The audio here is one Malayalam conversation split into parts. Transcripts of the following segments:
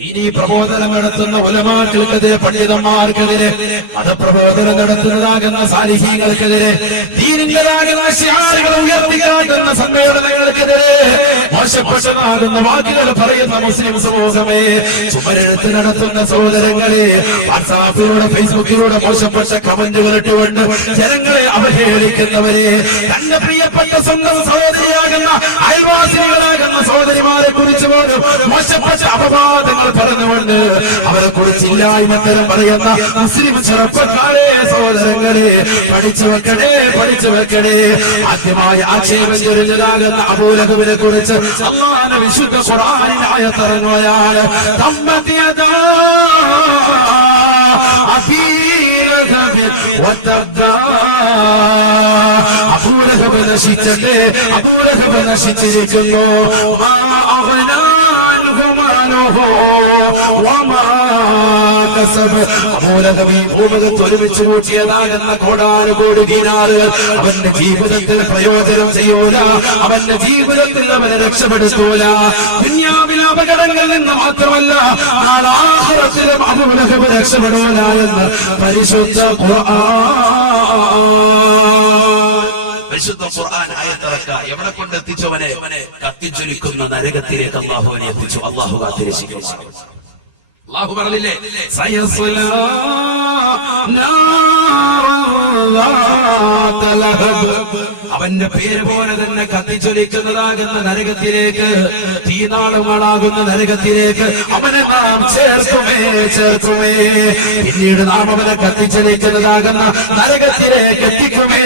ദീനീ പ്രബോധനം നടത്തുന്ന ഉലമാക്കൾക്കെതിരെ, പണ്ഡിതന്മാർക്കെതിരെ, മതപ്രബോധനം നടത്തുന്നതാകുന്ന സാലിഹീങ്ങൾക്കെതിരെ, ദീനിന്റേതാകുന്ന ശിആറുകൾ ഉയർത്തിക്കാട്ടുന്ന സമ്മേളനങ്ങൾക്കെതിരെ മോശപ്പെട്ടതാകുന്ന വാക്കുകൾ പറയുന്ന മുസ്ലിം സമൂഹമേ, ചുമരെഴുത്ത് നടത്തുന്ന സഹോദരങ്ങളെ, വാട്സാപ്പിലൂടെ ഫേസ്ബുക്കിലൂടെ മോശപ്പെട്ട കമന്റുകൾ ഇട്ടുകൊണ്ട് ജനങ്ങളെ അവഹേളിക്കുന്നവരെ, തന്റെ പ്രിയപ്പെട്ട സ്വന്തം സഹോദരിയാകുന്ന അയൽവാസികളാകുന്ന സഹോദരിമാരെ കുറിച്ച് പോലും മോശപ്പെട്ട അപവാദങ്ങൾ പറഞ്ഞുകൊണ്ട് അവരെ കുറിച്ച് ഇല്ലായ്മത്തരം പറയുന്ന മുസ്ലിം ചെറുപ്പക്കാരെ, സഹോദരങ്ങളെ, പഠിച്ചു വെക്കണേ. ആദ്യമായി ആക്ഷേപം ചൊരിഞ്ഞതാകുന്ന അബൂലഹബിനെ കുറിച്ച് അല്ലാഹുവിന്റെ വിശുദ്ധ ഖുർആനിൽ ആയത്ത് ഇറങ്ങുകയാണ്. തമ്മത് യദാ അബീ ലഹബ് വതബ്ബാ. അബൂലഹബ് നശിച്ചിട്ട്, അബൂലഹബ് നശിച്ചിരിക്കുന്നു. മാ അഗ്നാ അൻഹു മാലുഹു വമാ കസബ്. അബൂലഹബ് ഈ ഭൂമുഖത്ത് ഒരുമിച്ച് കൂട്ടിയതാകുന്ന കോടാനുകോടി ദീനാറുകൾ അവന്റെ ജീവിതത്തിൽ പ്രയോജനം ചെയ്യൂല, അവന്റെ ജീവിതത്തിൽ അവനെ രക്ഷപ്പെടുത്തൂല. ദുനിയാവിലെ അപകടങ്ങളിൽ നിന്ന് മാത്രമല്ല, നാളെ ആഖിറത്തിലും അബൂലഹബ് രക്ഷപ്പെടൂല എന്ന് പരിശുദ്ധ ഖുർആൻ ആയത്തിറക്ക. എവിടെ കൊണ്ട് എത്തിച്ചവനെ? കത്തിജ്വലിക്കുന്ന നരകത്തിലേക്ക് അല്ലാഹുവിനെ എത്തിച്ചു. അല്ലാഹു കാത്തിരക്ഷിക്കും. അല്ലാഹു പറഞ്ഞില്ലേ, സയസ്ലാ അവന്റെ പേര് പോലെ തന്നെ കത്തിച്ചൊലിക്കുന്നതാകുന്ന നരകത്തിലേക്ക്, തീനാളങ്ങളാകുന്ന നരകത്തിലേക്ക് അവനെ നാം ചേർക്കുമേ. പിന്നീട് നാം അവനെ കത്തിച്ചൊലിക്കുന്നതാകുന്ന നരകത്തിലേക്ക് എത്തിക്കുമേ.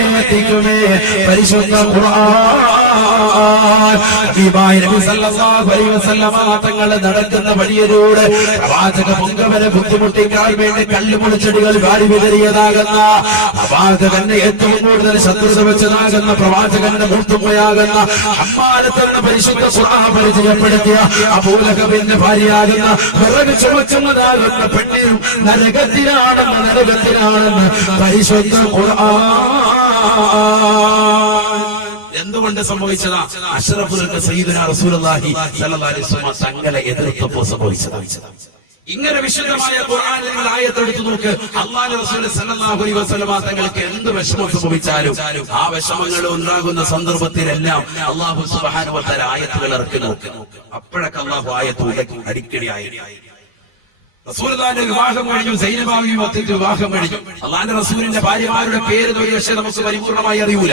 പരിശുദ്ധ ഖുർആൻ നബി സല്ലല്ലാഹു അലൈഹി വസല്ലമ തങ്ങൾ നടക്കുന്ന വഴിയിലൂടെ പ്രവാചക പൊങ്കവരെ ബുദ്ധിമുട്ടിക്കാൻ വേണ്ടി കല്ലുമുളിച്ചെടികൾ വാരി വിതറിയതാകുന്ന പ്രവാചകന്റെ ഏറ്റവും കൂടുതൽ ശത്രുത വെച്ചതാകുന്ന പ്രവാചകന്റെ മൂർത്തുമ്മയാകുന്ന അമ്മാനത്തെന്ന പരിശുദ്ധ ഖുർആൻ പരിചയപ്പെടുത്തിയ അബൂലഹബിന്റെ ഭാര്യയാകുന്ന വിറക് ചുമക്കുന്നതാകുന്ന പെണ്ണിനും നരകത്തിലാണെന്ന് പരിശുദ്ധ ഖുർആൻ. എന്തുകൊണ്ട് സംഭവിച്ചതാ? അഷ്റഫുൽ സയ്യിദുനാ റസൂലുള്ളാഹി സ്വല്ലല്ലാഹു അലൈഹി വസല്ലം തങ്ങളെ എതിർത്തപ്പോൾ സംഭവിച്ചതാ. ഇങ്ങനെ വിശുദ്ധമായ ഖുർആനിൽ നിങ്ങൾ ആയത്തെടുത്ത് നോക്ക്. അല്ലാഹുവിന്റെ റസൂൽ സ്വല്ലല്ലാഹു അലൈഹി വസല്ലം തങ്ങൾക്ക് എന്ത് വിഷമം സംഭവിച്ചാലും ആ വിഷമങ്ങൾ ഉണ്ടാകുന്ന സന്ദർഭത്തിലെല്ലാം അല്ലാഹു സുബ്ഹാനഹു വ തആല ആയത്തുകൾ ഇറക്കി നോക്ക്. അപ്പോഴൊക്കെ അല്ലാഹു ആയത്ത് അടിക്കടി റസൂലുള്ളാഹിന്റെ വിവാഹം കഴിഞ്ഞു, സൈനബാവിയും ഒത്തിട്ട് വിവാഹം കഴിഞ്ഞു. അല്ലാഹുവിന്റെ റസൂലിന്റെ ഭാര്യമാരുടെ പേര് പക്ഷേ നമുക്ക് പരിപൂർണമായി അറിയൂല.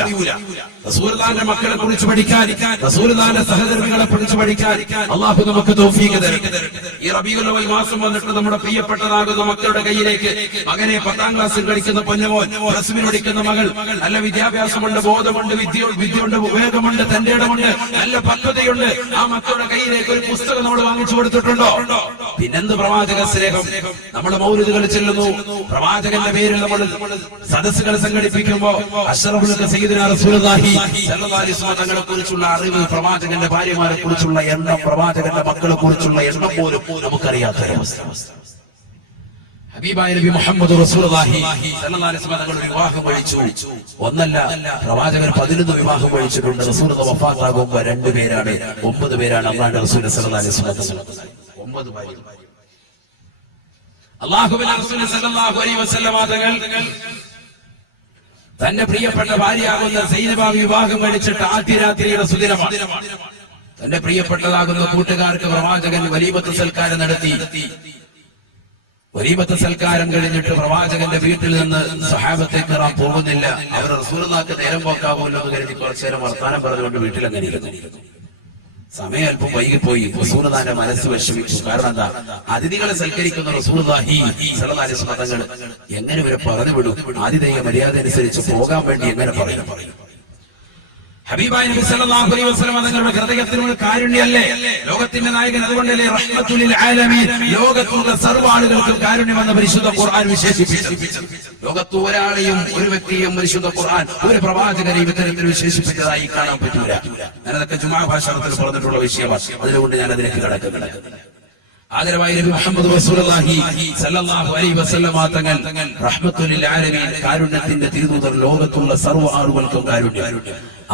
റസൂലുള്ളാഹിന്റെ മക്കളെ കുറിച്ച് പഠിക്കാൻ, റസൂലുള്ളാഹിന്റെ സഹധർമ്മികളെ കുറിച്ച് പഠിക്കാൻ അല്ലാഹു നമുക്ക് തൗഫീഖ് തരട്ടെ. ഈ റബീഉൽ അവ്വൽ മാസം വന്നിട്ട് നമ്മുടെ പ്രിയപ്പെട്ടതാകുന്ന മക്കളുടെ കയ്യിലേക്ക് മകനെ 10ാം ക്ലാസ്സിൽ പഠിക്കുന്ന പൊന്നുമോൻ, റസ്മിൽ പഠിക്കുന്ന മകൾ, നല്ല വിദ്യാഭ്യാസമുണ്ട്, ബോധമുണ്ട്, വിദ്യയുണ്ട്, വിവേകമുണ്ട്, തന്റെ ഇടമുണ്ട്, നല്ല പക്വതയുണ്ട്. ആ മക്കളുടെ കയ്യിലേക്ക് ഒരു പുസ്തകം നമ്മൾ വാങ്ങിച്ചു കൊടുത്തിട്ടുണ്ടോ? പിന്നെന്ത് പ്രവാചക സ്നേഹം. നമ്മുടെ മൗലിദുകൾ ചെല്ലുന്നു, പ്രവാചകന്റെ പേരിൽ നമ്മൾ സദസ്സുകൾ സംഘടിപ്പിക്കുമ്പോ അഷ്റഫുൽ സയ്യിദുനാ റസൂലുള്ളാഹി സ്വല്ലല്ലാഹു അലൈഹി വസല്ലം തങ്ങളെ കുറിച്ചുള്ള അറിവ്, പ്രവാചകന്റെ ഭാര്യമാരെ കുറിച്ചുള്ള എണ്ണം, പ്രവാചകന്റെ മക്കളെ കുറിച്ചുള്ള എണ്ണം പോലും നമുക്കറിയാത്ത അവസ്ഥ. ഹബീബായ നബി മുഹമ്മദ് റസൂലുള്ളാഹി സ്വല്ലല്ലാഹു അലൈഹി വസല്ലം തങ്ങൾ വിവാഹം കഴിച്ചു. ഒന്നല്ല, പ്രവാചകർ 11 വിവാഹം കഴിച്ചിട്ടുണ്ട്. റസൂലുള്ളാഹി വഫാത്താകുമ്പോൾ 2 പേരാണ്, 9 പേരാണ് അല്ലാഹുവിന്റെ റസൂൽ സ്വല്ലല്ലാഹു അലൈഹി വസല്ലം. 9 ഭാര്യ. അല്ലാഹുവിന്റെ റസൂൽ സ്വല്ലല്ലാഹു അലൈഹി വസല്ലം തങ്ങൾ തന്റെ പ്രിയപ്പെട്ട ഭാര്യയാകുന്ന സൈനബാവി വിവാഹം കഴിച്ചിട്ട് ആദ്യ രാത്രിയുടെ സുദിനമാണ്. തന്റെ പ്രിയപ്പെട്ടതാകുന്ന കൂട്ടുകാർക്ക് പ്രവാചകൻ വലീമത്ത് സൽക്കാരം നടത്തി. വലീമത്ത് സൽക്കാരം കഴിഞ്ഞിട്ട് പ്രവാചകന്റെ വീട്ടിൽ നിന്ന് സ്വഹാബത്തെ കിറാം പോകുന്നില്ല. അവർ റസൂലുള്ളാഹിക്ക് നേരം പോക്കാവുമല്ലോ എന്ന് കരുതി കുറച്ചു നേരം വർത്താനം പറഞ്ഞുകൊണ്ട് വീട്ടിൽ അങ്ങനെ ഇരുന്നു. സമയം അല്പം വൈകിപ്പോയി. റസൂലുള്ളാഹിന്റെ മനസ്സ് വിഷമിച്ചു. കാരണം എന്താ? അതിഥികളെ സൽക്കരിക്കുന്ന റസൂലുള്ളാഹി സ്വല്ലല്ലാഹു അലൈഹി വസല്ലം തങ്ങൾ എങ്ങനെ ഇവരെ പറഞ്ഞു വിടും? ആതിഥേയ മര്യാദ അനുസരിച്ച് പോകാൻ വേണ്ടി എങ്ങനെ പറയും? ഹബീബായ നബി സല്ലല്ലാഹു അലൈഹി വസല്ലം തങ്ങളുടെ ഹൃദയത്തിനുള്ള കാരുണ്യമല്ലേ ലോകത്തിന്റെ നായകൻ? അതുകൊണ്ടല്ലേ റഹ്മത്തുൽ ലിൽ ആലമീൻ, ലോകത്തുള്ള സർവ്വ ആളുകൾക്കും കാരുണ്യമെന്ന് പരിശുദ്ധ ഖുർആൻ വിശേഷിപ്പിച്ചു. ലോകത്ത് ഒരാളെയും ഒരു വ്യക്തിയും പരിശുദ്ധ ഖുർആൻ ഒരു പ്രവാചകനെയും ഇത്തരത്തിൽ വിശേഷിപ്പിച്ചതായി കാണാൻ പറ്റൂല. ഞാനതൊക്കെ ജുമാ ഭാഷണത്തിൽ പറഞ്ഞിട്ടുള്ള വിഷയമാണ്. അതുകൊണ്ട് ഞാൻ അതിലേക്ക് കടക്കുന്നില്ല. ആദരവായ നബി മുഹമ്മദ് റസൂലുള്ളാഹി സ്വല്ലല്ലാഹു അലൈഹി വസല്ലമ തങ്ങൾ റഹ്മത്തുൽ ലിൽ ആലമീൻ, കാരുണ്യത്തിന്റെ തിരുദൂതർ, ലോകത്തുള്ള സർവ്വ ആളുകൾക്കും കാരുണ്യം.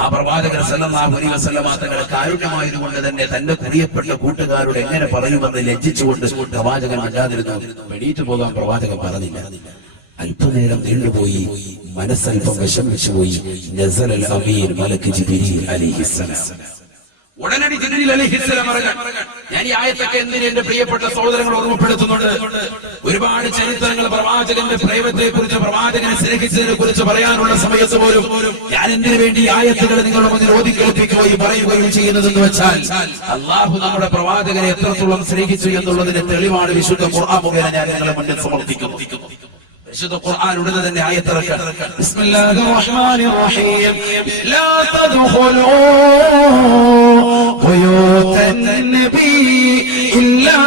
ആ പ്രവാചകർ സല്ലല്ലാഹു അലൈഹി വസല്ലമ തങ്ങൾ കാരുണ്യമായതുകൊണ്ട് തന്നെ തന്റെ പ്രിയപ്പെട്ട കൂട്ടുകാരോട് എങ്ങനെ പറയുമെന്ന് ലജ്ജിച്ചുകൊണ്ട് പ്രവാചകൻ അല്ലാതിരുന്നു. എണീറ്റ് പോകാൻ പ്രവാചകൻ പറഞ്ഞില്ല. അല്പനേരം നീണ്ടുപോയി, മനസ്സൽപ്പം വിഷമിച്ചുപോയി. നസലൽ അമീൻ മലക്ക് ജിബ്രീൽ അലൈഹിസ്സലാം. ഉടനടി ജിബ്രീൽ അലൈഹിസ്സലാം പറഞ്ഞു, ഞാൻ ഈ ആയത്തൊക്കെ എന്തിന് എന്റെ പ്രിയപ്പെട്ട സഹോദരങ്ങൾ ഓർമ്മപ്പെടുത്തുന്നുണ്ട്? ഒരുപാട് ചരിത്രങ്ങൾ പ്രവാചകന്റെ പ്രേമത്തെ കുറിച്ച്, പ്രവാചകനെ സ്നേഹിച്ചതിനെ കുറിച്ച് പറയാനുള്ള സമയത്ത് പോലും ഞാൻ എന്തിനു വേണ്ടി ഈ ആയത്തുകൾ നിങ്ങളുടെ മുന്നിൽ ഓതി കേൾപ്പിക്കുകയും പറയുകയും ചെയ്യുന്നതെന്ന് വെച്ചാൽ, അള്ളാഹു നമ്മുടെ പ്രവാചകനെ എത്രത്തോളം സ്നേഹിച്ചു എന്നുള്ളതിന്റെ തെളിവാണ് വിശുദ്ധ ഖുർആൻ മുഖേന ഞാൻ നിങ്ങളുടെ മുന്നിൽ സമർപ്പിക്കുന്നു. വിശുദ്ധ ഖുർആൻ ഉടനെ തന്നെ ആയത്തിറക്കാൻ, ബിസ്മില്ലാഹിർ റഹ്മാനിർ റഹീം, ലാ തദ്ഖുലൂ ബുയൂതൻ നബി ഇല്ലാ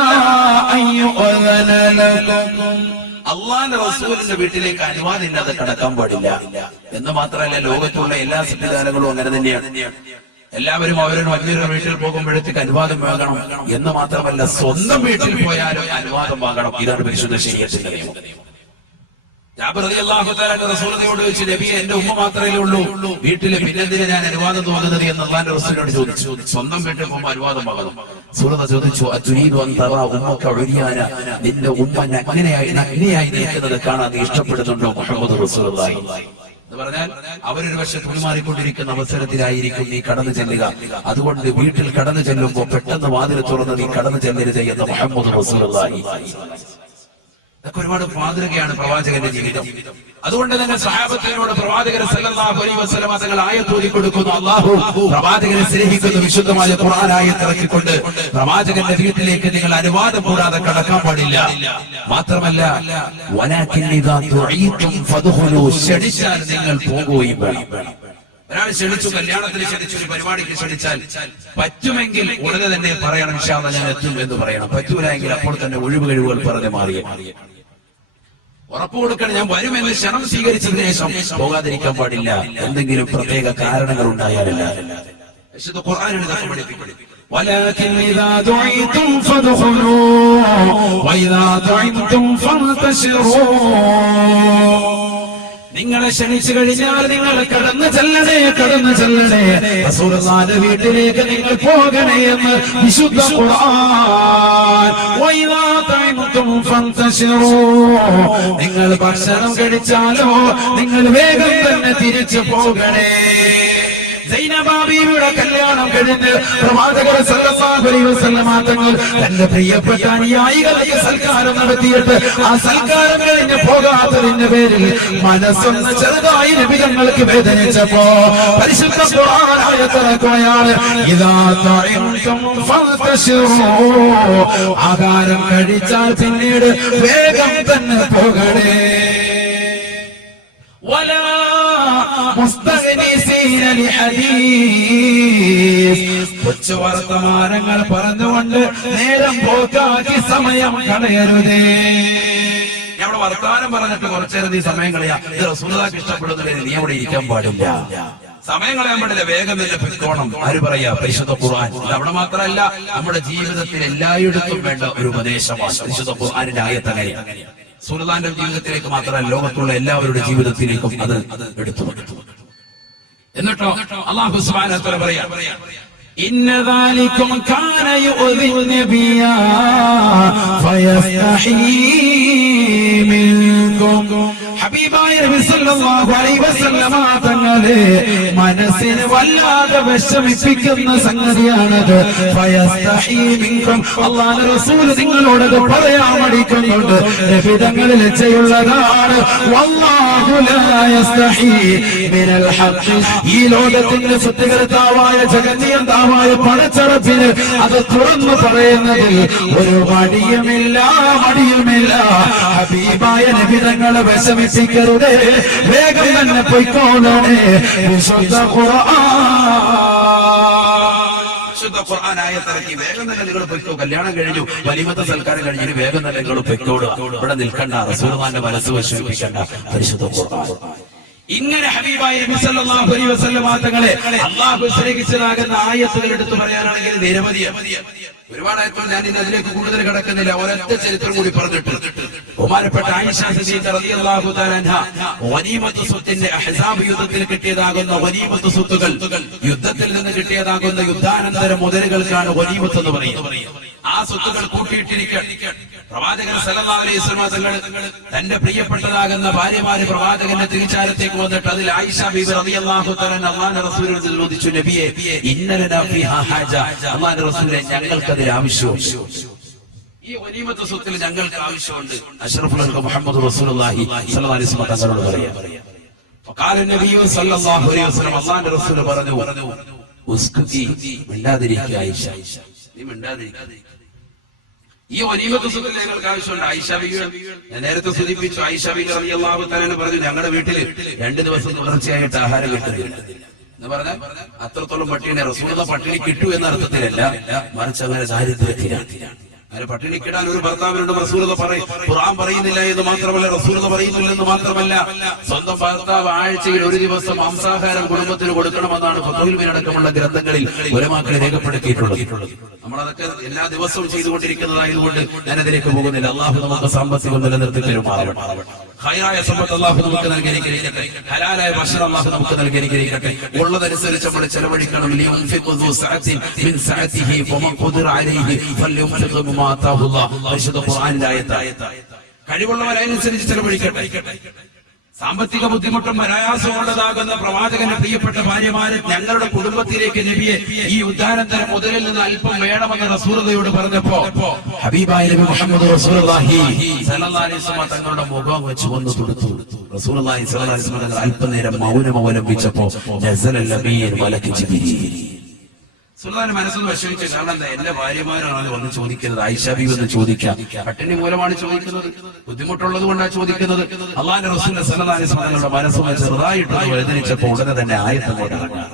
അയ്യുഅദന ലക്കും. അല്ലാഹുവിന്റെ റസൂലിന്റെ വീട്ടിലേക്ക് അനുവാദം ഇല്ലാതെ കടക്കാൻ പാടില്ല എന്ന് മാത്രമല്ല, ലോകത്തുള്ള എല്ലാ സംവിധാനങ്ങളും അങ്ങനെ തന്നെയാണ്. എല്ലാവരും അവരുടെ മറ്റൊരു വീട്ടിൽ പോകുമ്പോഴത്തേക്ക് അനുവാദം വാങ്ങണം എന്ന് മാത്രമല്ല, സ്വന്തം വീട്ടിൽ പോയാലും അനുവാദം വാങ്ങണം. ഇതാണ് പരിശുദ്ധ ശരീഅത്തിന്റെ നിയമം. ജാബിർ റളിയല്ലാഹു തആല റസൂലിനോട് ചോദിച്ചു, നബിയെ, എന്റെ ഉമ്മ മാത്രമേ ഉള്ളൂ വീട്ടില്, പിന്നെന്തിനാ ഞാൻ അനുവാദം വാങ്ങുന്നത് എന്ന് അല്ലാഹുവിന്റെ റസൂലിനോട് ചോദിച്ചു. സ്വന്തം വീട്ടിൽ പോകുമ്പോൾ അനുവാദം വാങ്ങണം. സൂറത്ത് ചോദിച്ചു, അതുരീദു അൻ തറാ ഉമ്മക ഉരിയാന, നിന്റെ ഉമ്മ നഗ്നയായി നിൽക്കുന്നത് കാണാൻ നീ ഇഷ്ടപ്പെടുന്നുണ്ടോ മുഹമ്മദ് റസൂലുള്ളാഹി എന്ന് പറഞ്ഞാൽ, അവരൊരു പക്ഷെ പെരുമാറിക്കൊണ്ടിരിക്കുന്ന അവസരത്തിലായിരിക്കും നീ കടന്നു ചെല്ലുക. അതുകൊണ്ട് വീട്ടിൽ കടന്നു ചെല്ലുമ്പോൾ പെട്ടെന്ന് വാതിൽ തുറന്ന് നീ കടന്നു ചെല്ലരുത് എന്ന് മുഹമ്മദ് റസൂലുള്ളാഹി. ഇതൊക്കെ ഒരുപാട് മാതൃകയാണ് പ്രവാചകന്റെ ജീവിതം. അതുകൊണ്ട് തന്നെ സഹാബത്തിനോട് പ്രവാചകൻ സല്ലല്ലാഹു അലൈഹി വസല്ലമ തങ്ങൾ ആയത്ത് ഓതി കൊടുക്കുന്നു. അല്ലാഹു പ്രവാചകനെ സ്നേഹിക്കുന്ന വിശുദ്ധമായ ഖുർആൻ ആയത്ത് ഇറക്കിക്കൊണ്ട്, പ്രവാചകന്റെ വീട്ടിലേക്ക് നിങ്ങൾ അനുവാദം കൂടാതെ കടക്കാൻ പാടില്ല. മാത്രമല്ല, വലാകിൻ ഇദാ ദുഈതും ഫദ്ഖുലൂ, ക്ഷണിച്ചാൽ നിങ്ങൾ പോകുകയും വേണം. ഒരാൾ ക്ഷണിച്ചു, കല്യാണത്തിന് ക്ഷണിച്ചു, ഒരു പരിപാടിക്ക് ക്ഷണിച്ചാൽ പറ്റുമെങ്കിൽ ഉടനെ തന്നെ പറയണം, ഇൻഷാ അല്ലാഹ് ഞാൻ എത്തും എന്ന് പറയണം. പറ്റൂല എങ്കിൽ അപ്പോൾ തന്നെ ഒഴിവ് കഴിവുകൾ പറഞ്ഞ് മാറിയ ഉറപ്പ് കൊടുക്കണം, ഞാൻ വരുമെന്ന് ക്ഷണം സ്വീകരിച്ചതിന് ശേഷം പോകാതിരിക്കാൻ പാടില്ല. എന്തെങ്കിലും പ്രത്യേക കാരണങ്ങൾ ഉണ്ടായാലല്ല. വിശുദ്ധ ഖുർആനിൽ ഇതൊക്കെ പഠിപ്പിക്കുന്നു. ولكن إذا دعيتم فادخلوا وإذا طعمتم فانتشروا. നിങ്ങളെ ക്ഷണിച്ചു കഴിഞ്ഞാൽ നിങ്ങൾ കടന്നു ചെല്ലണേ റസൂലുള്ളാഹിന്റെ വീട്ടിലേക്ക് നിങ്ങൾ പോകണേ എന്ന് വിശുദ്ധ ഖുർആൻ. വഇദാ തഅമുതും ഫന്തശിറൂ, നിങ്ങൾ ഭക്ഷണം കഴിച്ചാലോ നിങ്ങൾ വേഗം തന്നെ തിരിച്ചു പോകണേ. സൈനബാബിയുടെ കല്യാണം കഴിഞ്ഞ് പ്രവാചകർ സല്ലല്ലാഹു അലൈഹി വസല്ലമ തങ്ങൾ തന്റെ പ്രിയപ്പെട്ട അനുയായികൾക്ക് സൽക്കാരം നടത്തിയിട്ട് ആ സൽക്കാരം കഴിഞ്ഞ് പോകാത്തതിന്റെ പേരിൽ മനസ്സൊന്ന് ചെറുതായി നബി തങ്ങൾക്ക് വേദനിച്ചപ്പോ പരിശുദ്ധ ഖുർആൻ ആയത്തിറക്കുകയാണ്, ഇദാ തഅംതും ഫന്തശിറൂ, ആഹാരം കഴിച്ചാൽ പിന്നീട് വേഗം തന്നെ പോകണേ. വലാ മുസ്തഗ്നിസീന ലിഹദീസ്, കൊച്ചു വർത്തമാനങ്ങൾ പറഞ്ഞുകൊണ്ട് നേരം പോക്കാക്കി സമയം കളയരുതേ. ഞാൻ അവിടെ വർത്തമാനം പറഞ്ഞിട്ട് കുറച്ചേരം നീ സമയം കളയാ, ഇത് റസൂലുള്ളാഹിക്ക് ഇഷ്ടപ്പെടുന്നതിന് നീ അവിടെ ഇരിക്കാൻ പാടില്ല. സമയം കളയാൻ പാടില്ല, വേഗം തന്നെ പൊയ്ക്കോണം. ആര് പറയാ? പരിശുദ്ധ ഖുർആൻ. അവിടെ മാത്രമല്ല, നമ്മുടെ ജീവിതത്തിൽ എല്ലായിടത്തും വേണ്ട ഒരു ഉപദേശമാണ് പരിശുദ്ധ ഖുർആനിന്റെ ആയത്ത്. അങ്ങനെയാണ് റസൂലുള്ളാഹിന്റെ ജീവിതത്തിലേക്ക് മാത്രമല്ല, ലോകത്തുള്ള എല്ലാവരുടെ ജീവിതത്തിലേക്കും അത് എടുത്തു. എന്നിട്ടോ അല്ലാഹു സുബ്ഹാനഹു വ തആല പറയാ, ഇന്ന ദാലികും കാന യുഅ്ദി നബിയ ഫയസ്തഹീ മിൻകും. ഹബീബായ നബി സല്ലല്ലാഹു അലൈഹി വസല്ലമ തങ്ങളെ മനസ്സിനെ വല്ലാതെ വിഷമിപ്പിക്കുന്ന സംഗതിയാണത്. ഫയസ്തഹീ മിൻകും, അല്ലാഹുവിന്റെ റസൂൽ നിങ്ങളോടത് പറയാൻ മടിക്കുന്നുണ്ട്. നബി തങ്ങൾ ലജ്ജയുള്ളതാണ്. വല്ലാഹു ലാ യസ്തഹീ മിനൽ ഹഖ്, ഈ ലോകത്തിന്റെ സത്യകർത്താവായ ജഗന്നിയന്താവായ പടച്ചറപ്പിന് അത് തുറന്നു പറയുന്നതിൽ ഒരു മടിയുമില്ല. ഹബീബായ നബി തങ്ങളെ വിഷമിപ്പിക്കരുതേ, വേഗം തന്നെ പൊയ്ക്കോളണേ. വിശുദ്ധ ഖുർആൻ ആയത്തിറക്കി, വേഗം തന്നെ നിങ്ങൾ പൊയ്ക്കോ. കല്യാണം കഴിഞ്ഞു, വലിമത്തെ സൽക്കാരം കഴിഞ്ഞു, വേഗം തന്നെ നിങ്ങൾ പൊയ്ക്കോളുക. ഇവിടെ നിൽക്കണ്ട, റസൂലുള്ളാഹിന്റെ മനസ്സ് വിഷമിപ്പിക്കണ്ട. പരിശുദ്ധ ഖുർആൻ ഇങ്ങനെ ഹബീബായ നബി സല്ലല്ലാഹു അലൈഹി വസല്ലമ തങ്ങളെ അല്ലാഹു സ്നേഹിച്ചതാകുന്ന ആയത്തുകൾ എടുത്തു പറയാനാണെങ്കിൽ നിരവധിയാണ്. ഒരുപാടായപ്പോൾ ഞാൻ ഇന്ന് അതിലേക്ക് കൂടുതൽ കിടക്കുന്നില്ല. ഒരൊറ്റ ചരിത്രം കൂടി പറഞ്ഞിട്ട് ബഹുമാനപ്പെട്ട ആയിഷ സിദ്ദീഖ റളിയല്ലാഹു തആല അൻഹ ഗനീമത്ത് സ്വത്തിന്റെ അഹ്സാബ് യുദ്ധത്തിൽ കിട്ടിയതാകുന്ന ഗനീമത്ത് സ്വത്തുകൾ, യുദ്ധത്തിൽ നിന്ന് കിട്ടിയതാകുന്ന യുദ്ധാനന്തര മുതലുകൾക്കാണ് ഗനീമത്ത് എന്ന് പറയുന്നത്. ആ സ്വത്തുകൾ കൂട്ടിയിട്ടിരിക്കാൻ പ്രവാചകൻ സല്ലല്ലാഹു അലൈഹി വസല്ലം തങ്ങൾ തന്റെ പ്രിയപ്പെട്ടതാകുന്ന ഭാര്യമാര് പ്രവാചകന്റെ തിരിച്ചാരത്തേക്ക് വന്നിട്ട് അതിൽ ആയിഷ ബീബി റളിയല്ലാഹു തആല അല്ലാഹുവിന്റെ റസൂലിനോട് ചോദിച്ചു, നബിയെ ഇന്നലനാ ഫീഹാ ഹാജ, അല്ലാഹുവിന്റെ റസൂലേ ഞങ്ങൾക്ക് അതിൽ ആവശ്യമുണ്ട്, ഈ ഗനീമത്ത് സ്വത്തിൽ ഞങ്ങൾക്ക് ആവശ്യമുണ്ട്. അഷ്റഫുൽ ഖൽഖ് മുഹമ്മദ് റസൂലുള്ളാഹി സ്വല്ലല്ലാഹു അലൈഹി വസല്ലം തങ്ങളോട് പറയാ. ഫഖാല നബി സല്ലല്ലാഹു അലൈഹി വസല്ലം, അല്ലാഹുവിന്റെ റസൂൽ പറഞ്ഞു, ഉസ്കുതി, മിണ്ടാതിരിക്കുക ആയിഷ, നീ മിണ്ടാതിരിക്കുക. ഈ ഗനീമത്ത് സ്വത്തിൽ ഞങ്ങൾക്ക് ആവശ്യമുണ്ട്. ആയിഷ ബീവി, ഞാൻ നേരത്തെ സൂചിപ്പിച്ചു, ആയിഷ ബീവി റളിയല്ലാഹു തആല പറഞ്ഞു, ഞങ്ങളുടെ വീട്ടില് 2 ദിവസം തുടർച്ചയായിട്ട് ആഹാരം കിട്ടുന്നില്ല എന്ന് പറഞ്ഞാൽ അത്രത്തോളം പട്ടിണി. റസൂലുള്ള പട്ടിണി കിട്ടൂ എന്ന അർത്ഥത്തിലല്ല, മറിച്ച് അങ്ങനെ ദാരിദ്ര്യത്തിലാണ്. അതിന് പട്ടിണി കിടാൻ ഒരു ഭർത്താവിനോട് റസൂലുള്ള ഖുർആൻ പറയുന്നില്ല എന്ന് മാത്രമല്ല, റസൂലുള്ള പറയുന്നില്ലെന്ന് മാത്രമല്ല, സ്വന്തം ഭർത്താവ് ആഴ്ചയിൽ 1 ദിവസം മാംസാഹാരം കുടുംബത്തിന് കൊടുക്കണമെന്നാണ് ഫത്വയിൽ അടക്കമുള്ള ഗ്രന്ഥങ്ങളിൽ ഉലമാക്കൾ രേഖപ്പെടുത്തിയിട്ടുള്ളത്. നമ്മളതൊക്കെ എല്ലാ ദിവസവും ചെയ്തുകൊണ്ടിരിക്കുന്നതായതുകൊണ്ട് ഞാനതിലേക്ക് പോകുന്നില്ല. അള്ളാഹു നമുക്ക് സാമ്പത്തികം നിലനിർത്തി തരുമാറാവട്ടെ. ഖൈറായ സമ്പത്ത് അല്ലാഹു നമുക്ക് നൽകി അനുഗ്രഹിക്കട്ടെ. ഹലാലായ ഭക്ഷണം അല്ലാഹു നമുക്ക് നൽകി അനുഗ്രഹിക്കട്ടെ. ഉള്ളതനുസരിച്ച് നമ്മൾ ചെലവഴിക്കണം. ലിയുൻഫിഖു ദു സഅത്തിൻ മിൻ സഅതിഹി വമൻ ഖുദിറ അലൈഹി ഫല്യുൻഫിഖ് ബിമാ ആതാഹു അല്ലാഹ്. പരിശുദ്ധ ഖുർആനിലെ ആയത്ത്. കഴിവുള്ളവർ അതിനനുസരിച്ച് ചെലവഴിക്കട്ടെ. സാമ്പത്തിക ബുദ്ധിമുട്ടും പ്രയാസവും ഉള്ളതാകുന്ന പ്രവാചകന്റെ പ്രിയപ്പെട്ട ഭാര്യമാരെ ഞങ്ങളുടെ കുടുംബത്തിലേക്ക് നബിയെ ഈ ഉദ്ധാനന്തര മുതലിൽ നിന്ന് അല്പം വേണമെന്ന് റസൂലുള്ളാഹിയോട് പറഞ്ഞപ്പോ ഹബീബായ നബി മുഹമ്മദ് റസൂലുള്ളാഹി സ്വല്ലല്ലാഹു അലൈഹി വസല്ലം തങ്ങളുടെ മുഖം വെച്ച് വന്നു കൊടുത്തു. റസൂലുള്ളാഹി സ്വല്ലല്ലാഹു അലൈഹി വസല്ലം തങ്ങൾ അല്പനേരം മൗനം അവലംബിച്ചപ്പോ നസലൽ അമീൻ മലക്ക് ജിബ്രീൽ. സുൽത്താന്റെ മനസ്സൊന്ന് വിഷമിച്ചു. കാരണം എന്താ, എന്റെ ഭാര്യമാരാണ് അത് വന്ന് ചോദിക്കുന്നത്, ആയിഷ ബീവി എന്ന് ചോദിക്കാം. പട്ടിണി മൂലമാണ് ചോദിക്കുന്നത്, ബുദ്ധിമുട്ടുള്ളത് കൊണ്ടാണ് ചോദിക്കുന്നത്. അല്ലാഹുവിന്റെ റസൂൽ സല്ലല്ലാഹു അലൈഹി വസല്ലം തങ്ങളുടെ മനസ്സുമായി ചെറുതായിട്ട് വേദനിച്ചപ്പോ ഉടനെ തന്നെ ആയത്ത് കൊണ്ട് ഇറങ്ങി.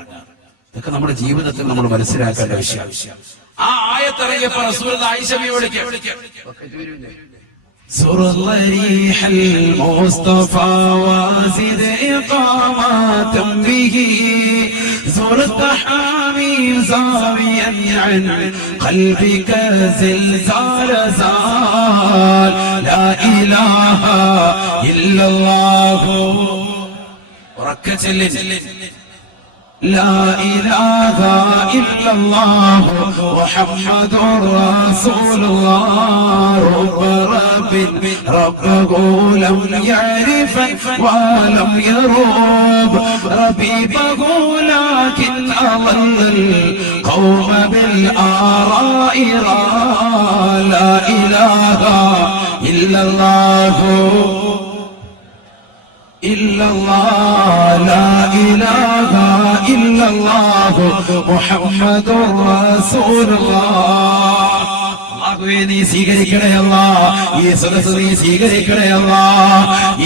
ഇതൊക്കെ നമ്മുടെ ജീവിതത്തിൽ നമ്മൾ മനസ്സിലാക്കേണ്ട വിഷയം. ആ ആയത്തിറങ്ങിയപ്പോ റസൂൽ ആയിഷ ബീവിയോട് سر الريح المصطفى وزد إقامة به زرت حامي زاويا عن قلبك زلزال زال لا إله إلا الله وركت لا إله إلا الله محمد رسول الله ربه لم يعرف ولم يروب ربيبه لكن أضل القوم بالآراء لا إله إلا الله إلا الله لا إله إلا الله محمد رسول الله. നീ സ്വീകരിക്കണയല്ല, ഈ സദസ്സ് നീ സ്വീകരിക്കണയല്ല.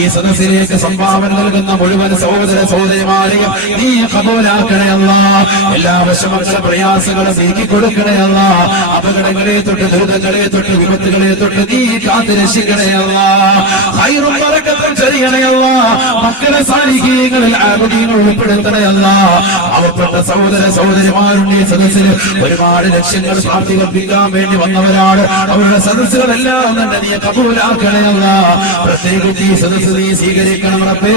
ഈ സദസ്സിലേക്ക് സംഭാവന നൽകുന്ന മുഴുവൻ സഹോദര സഹോദരിമാരെയും നീ കബൂലാക്കണയല്ല. എല്ലാ വിഷമങ്ങളും പ്രയാസങ്ങളും നീക്കി കൊടുക്കണയല്ല. അപകടങ്ങളെ തൊട്ട് ദുരിതങ്ങളെ തൊട്ട് വിപത്തുകളെ തൊട്ട് നീ കാത്തു രക്ഷിക്കണയല്ല. ഖൈറും ബറക്കത്തും ചൊരിയണയല്ല. മക്കളെ സാലിഹീങ്ങളിൽ ആബദീങ്ങൾ ഉൾപ്പെടുത്തണയല്ല. അവപ്പെട്ട സഹോദര സഹോദരിമാരുടെ ഈ സദസ്സിൽ ഒരുപാട് ലക്ഷ്യങ്ങൾ പ്രാപ്തികൽപ്പിക്കാൻ വേണ്ടി വന്നവരാണ്. അവരുടെ സദസ്സുകളെല്ലാം തന്നെ നീ കബൂലാക്കണയല്ല. പ്രത്യേകിച്ച് ഈ സദസ്സ് നീ സ്വീകരിക്കണം റബ്ബേ.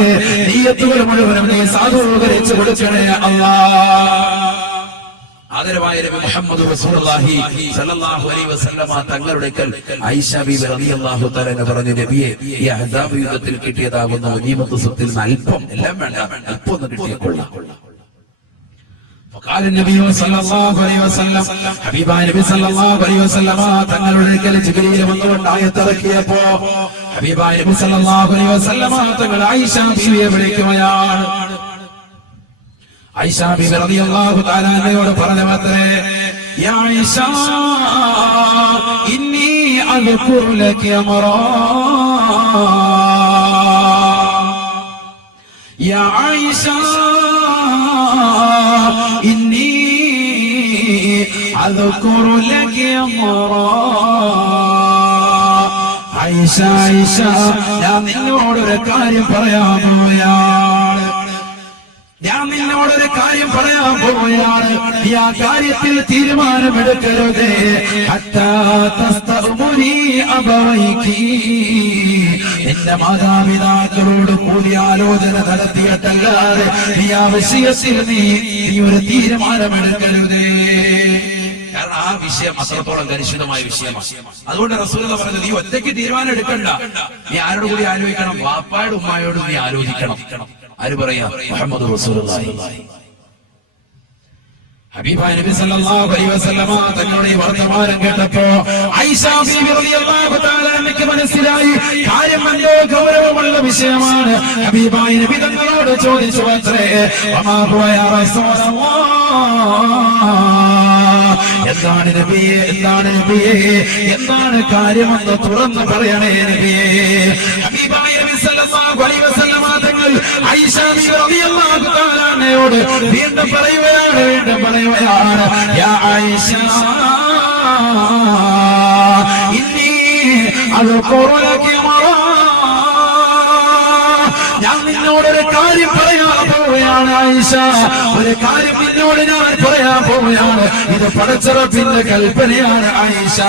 നിയ്യത്തുകൾ മുഴുവനും നീ സാധൂകരിച്ചു കൊടുക്കണേ അല്ലാഹ്. ആദരവായ നബി മുഹമ്മദ് റസൂലുള്ളാഹി സ്വല്ലല്ലാഹു അലൈഹി വസല്ലമ തങ്ങളുടെ ആയിഷ ബീവി റളിയല്ലാഹു തആല പറഞ്ഞു, നബിയെ ഈ അഹ്സാബ് യുദ്ധത്തിൽ കിട്ടിയതാകുന്ന ഗനീമത്ത് സ്വത്തിൽ നിന്ന് അല്പം, എല്ലാം വേണ്ട, അല്പം ഒന്ന് കിട്ടിക്കൊള്ളാം. فقال النبي صلى الله عليه وسلم حبيبا നബി സല്ലല്ലാഹു അലൈഹി വസല്ലമ തങ്ങളുടെ അടുക്കൽ ജിബ്രീൽ വന്നുകൊണ്ട് ആയത്തിറക്കിയപ്പോ ഹബീബായ നബി സല്ലല്ലാഹു അലൈഹി വസല്ലമ തങ്ങൾ ആയിഷ ബീവിയെ വിളിക്കുകയാണ്. ആയിഷ ബീവി റളിയല്ലാഹു തആല അൻഹയോട് പറഞ്ഞത്രേ, യാ ആയിഷ ഇന്നി അദ്കുറു ലക അമറാ യാ ആയിഷ ഇന്നി അദ്കുറു ലക അമറാ. ആയിഷ ആയിഷ ഞാൻ നിന്നോടൊരു കാര്യം പറയാൻ പോവുകയാണ്. ഞാൻ നിന്നോടൊരു കാര്യം പറയാൻ പോവുകയാണ്. ഈ ആ കാര്യത്തിൽ തീരുമാനമെടുക്കരുത്. ഹത്താ തസ്തഉമുനി അബവൈകി, എന്റെ മാതാപിതാക്കളോട് കൂടിയാലോചന നടത്തിയിട്ടല്ലാതെ ഈ ആ വിഷയത്തിൽ നീ ഒരു തീരുമാനമെടുക്കരുത്. കാരണം ആ വിഷയം അത്രത്തോളം കലുഷിതമായ വിഷയമാണ്. അതുകൊണ്ട് റസൂലുള്ളാഹി പറഞ്ഞു, നീ ഒറ്റയ്ക്ക് തീരുമാനം എടുക്കണ്ട, നീ ആരോട് കൂടി ആലോചിക്കണം? വാപ്പായോടും ഉമ്മായോടും നീ ആലോചിക്കണം. ആര് പറയാ? മുഹമ്മദ് റസൂലുള്ളാഹി. ഹബീബായ നബി സല്ലല്ലാഹു അലൈഹി വസല്ലമ തങ്ങളുടെ ഈ വർത്തമാനം കേട്ടപ്പോ ആയിഷ ബീവി റളിയല്ലാഹു തആല അൻഹയ്ക്ക് മനസ്സിലായി കാര്യം എന്തോ ഗൗരവമുള്ള വിഷയമാണ്. ഹബീബായ നബി തങ്ങളോട് ചോദിച്ചു അത്രേ, വമാ ഹുവ യാ റസൂലല്ലാഹ്, എന്താണ് നബിയേ, എന്താണ് നബിയേ, എന്താണ് കാര്യമെന്ന് തുറന്ന് പറയണേ നബിയേ. ഹബീബായ നബി സല്ലല്ലാഹു അലൈഹി വസല്ലമ തങ്ങൾ ആയിഷ ബീവി റളിയല്ലാഹു തആല അൻഹയോട് വീണ്ടും പറയുകയാണ്, യാ ആയിഷ ഇന്നി അദ്കുറു ലകി മറാ, ഞാൻ നിന്നോടൊരു കാര്യം പറയാൻ പോവുകയാണ് ആയിഷ, ഒരു കാര്യം നിന്നോട് ഞാൻ പറയാൻ പോവുകയാണ്. ഇത് പടച്ചറപ്പിന്റെ കൽപ്പനയാണ് ആയിഷ.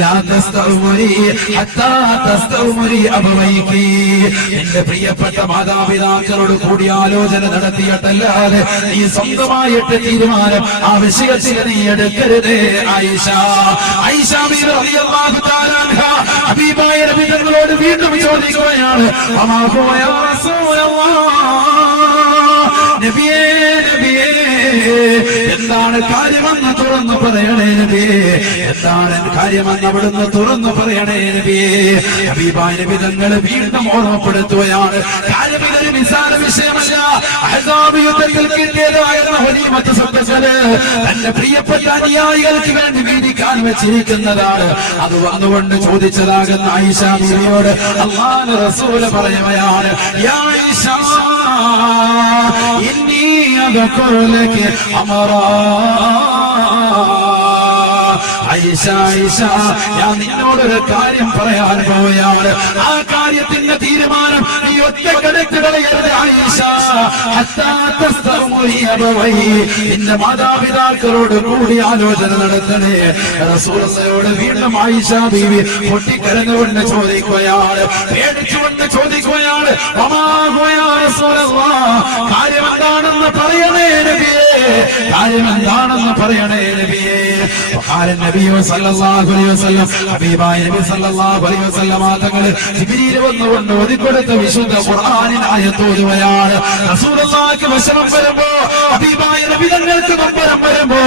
ലാ തസ്തഉമുരി ഹത്താ തസ്തഉമുരി അബവൈകി, എന്റെ പ്രിയപ്പെട്ട മാതാപിതാക്കളോട് കൂടി ആലോചന നടത്തിയിട്ടല്ലാതെ നീ സ്വന്തമായിട്ട് തീരുമാനം ആ വിഷയത്തിൽ നീ എടുക്കരുതേ ആയിഷ. ആയിഷ ബീവി റളിയല്ലാഹു തആല അൻഹ ഹബീബായ നബി തങ്ങളോട് വീണ്ടും ചോദിക്കുകയാണ്, വമാ ഹുവ യാ റസൂലല്ലാഹ്, നബിയേ നബിയേ, എന്താണ് കാര്യമെന്ന് തുറന്നു പറയണേ നബിയേ, എന്താണ് കാര്യമെന്ന് അവിടുന്ന് തുറന്നു പറയണേ നബിയേ. ഹബീബായ നബി തങ്ങൾ വീണ്ടും ഓർമ്മപ്പെടുത്തുകയാണ്, കാര്യം ഇതൊരു നിസ്സാര വിഷയമല്ല. അഹ്സാബ് യുദ്ധത്തിൽ കിട്ടിയതായിരുന്ന ഗനീമത്ത് സ്വത്തുക്കള് തന്റെ പ്രിയപ്പെട്ട അനുയായികൾക്ക് വേണ്ടി വീതിക്കാൻ വെച്ചിരിക്കുന്നതാണ്. അത് വന്നുകൊണ്ട് ചോദിച്ചതാകുന്ന ആയിഷ ബീവിയോട് അല്ലാഹുവിന്റെ റസൂൽ പറയുകയാണ്, യാ ആയിഷ ഇന്നി അദ്കുറു ലകി അമറാ, ആയിഷ ആയിഷ, ഞാൻ നിന്നോടൊരു കാര്യം പറയാൻ പോവുകയാണ്. ആ കാര്യത്തിന്റെ തീരുമാനം നീ ഒറ്റക്കെടുത്ത് കളയരുത് ആയിഷ. ഹത്താ തസ്തഉമുരി അബവൈഹി, എന്റെ മാതാപിതാക്കളോട് കൂടി ആലോചന നടത്തണേ. റസൂലുള്ളാഹിയോട് വീണ്ടും ആയിഷ ബീവി പൊട്ടിക്കരഞ്ഞുകൊണ്ട് ചോദിക്കുകയാണ്, പേടിച്ചുകൊണ്ട് ചോദിക്കുകയാണ്, വമാ ഹുവ യാ റസൂലല്ലാഹ്, കാര്യം എന്താണെന്ന് പറയണേ നബിയേ, കാര്യം എന്താണെന്ന് പറയണേ നബിയേ. നബിയോ സല്ലല്ലാഹു അലൈഹി വസല്ലം, ഹബീബായ നബി സല്ലല്ലാഹു അലൈഹി വസല്ലം തങ്ങൾ ജിബ്രീൽ വന്നുകൊണ്ട് ഓതിക്കൊടുത്ത വിശുദ്ധ ഖുർആനിൽ ആയത്ത് ഓതുകയാണ്. റസൂലുള്ളാഹിക്ക് വിഷമം വരുമ്പോ, ഹബീബായ നബി തങ്ങൾക്ക് നൊമ്പരം വരുമ്പോ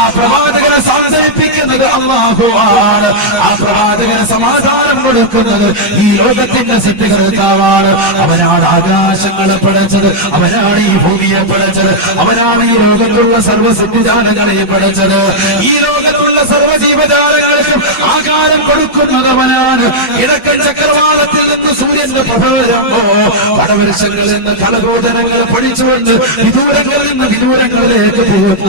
ആ പ്രവാചകനെ സാന്ത്വനിപ്പിക്കുന്നത് അല്ലാഹു ആണ്. ആ പ്രവാചകന് സമാധാനം കൊടുക്കുന്നത് ഈ ലോകത്തിന്റെ സൃഷ്ടികർത്താവാണ്. അവനാണ് ആകാശങ്ങളെ പടച്ചത്, അവനാണ് ഈ ഭൂമിയെ പടച്ചത്, അവനാണ് ഈ ലോകത്തുള്ള സർവ്വ സൃഷ്ടിജാലങ്ങളെയും പടച്ചത്. ഈ ലോകത്തുള്ള സർവ്വജീവജാലങ്ങൾക്കും ആകാരം കൊടുക്കുന്നവനാണ്. കിഴക്കൻ ചക്രവാളത്തിൽ നിന്ന് സൂര്യന്റെ പ്രഭ വരുമ്പോ പടവൃക്ഷങ്ങളിൽ നിന്ന് കലഗോചരങ്ങൾ പഠിച്ചുകൊണ്ട് വിദൂരങ്ങളിൽ നിന്ന് വിദൂരങ്ങളിലേക്ക് പോകുന്ന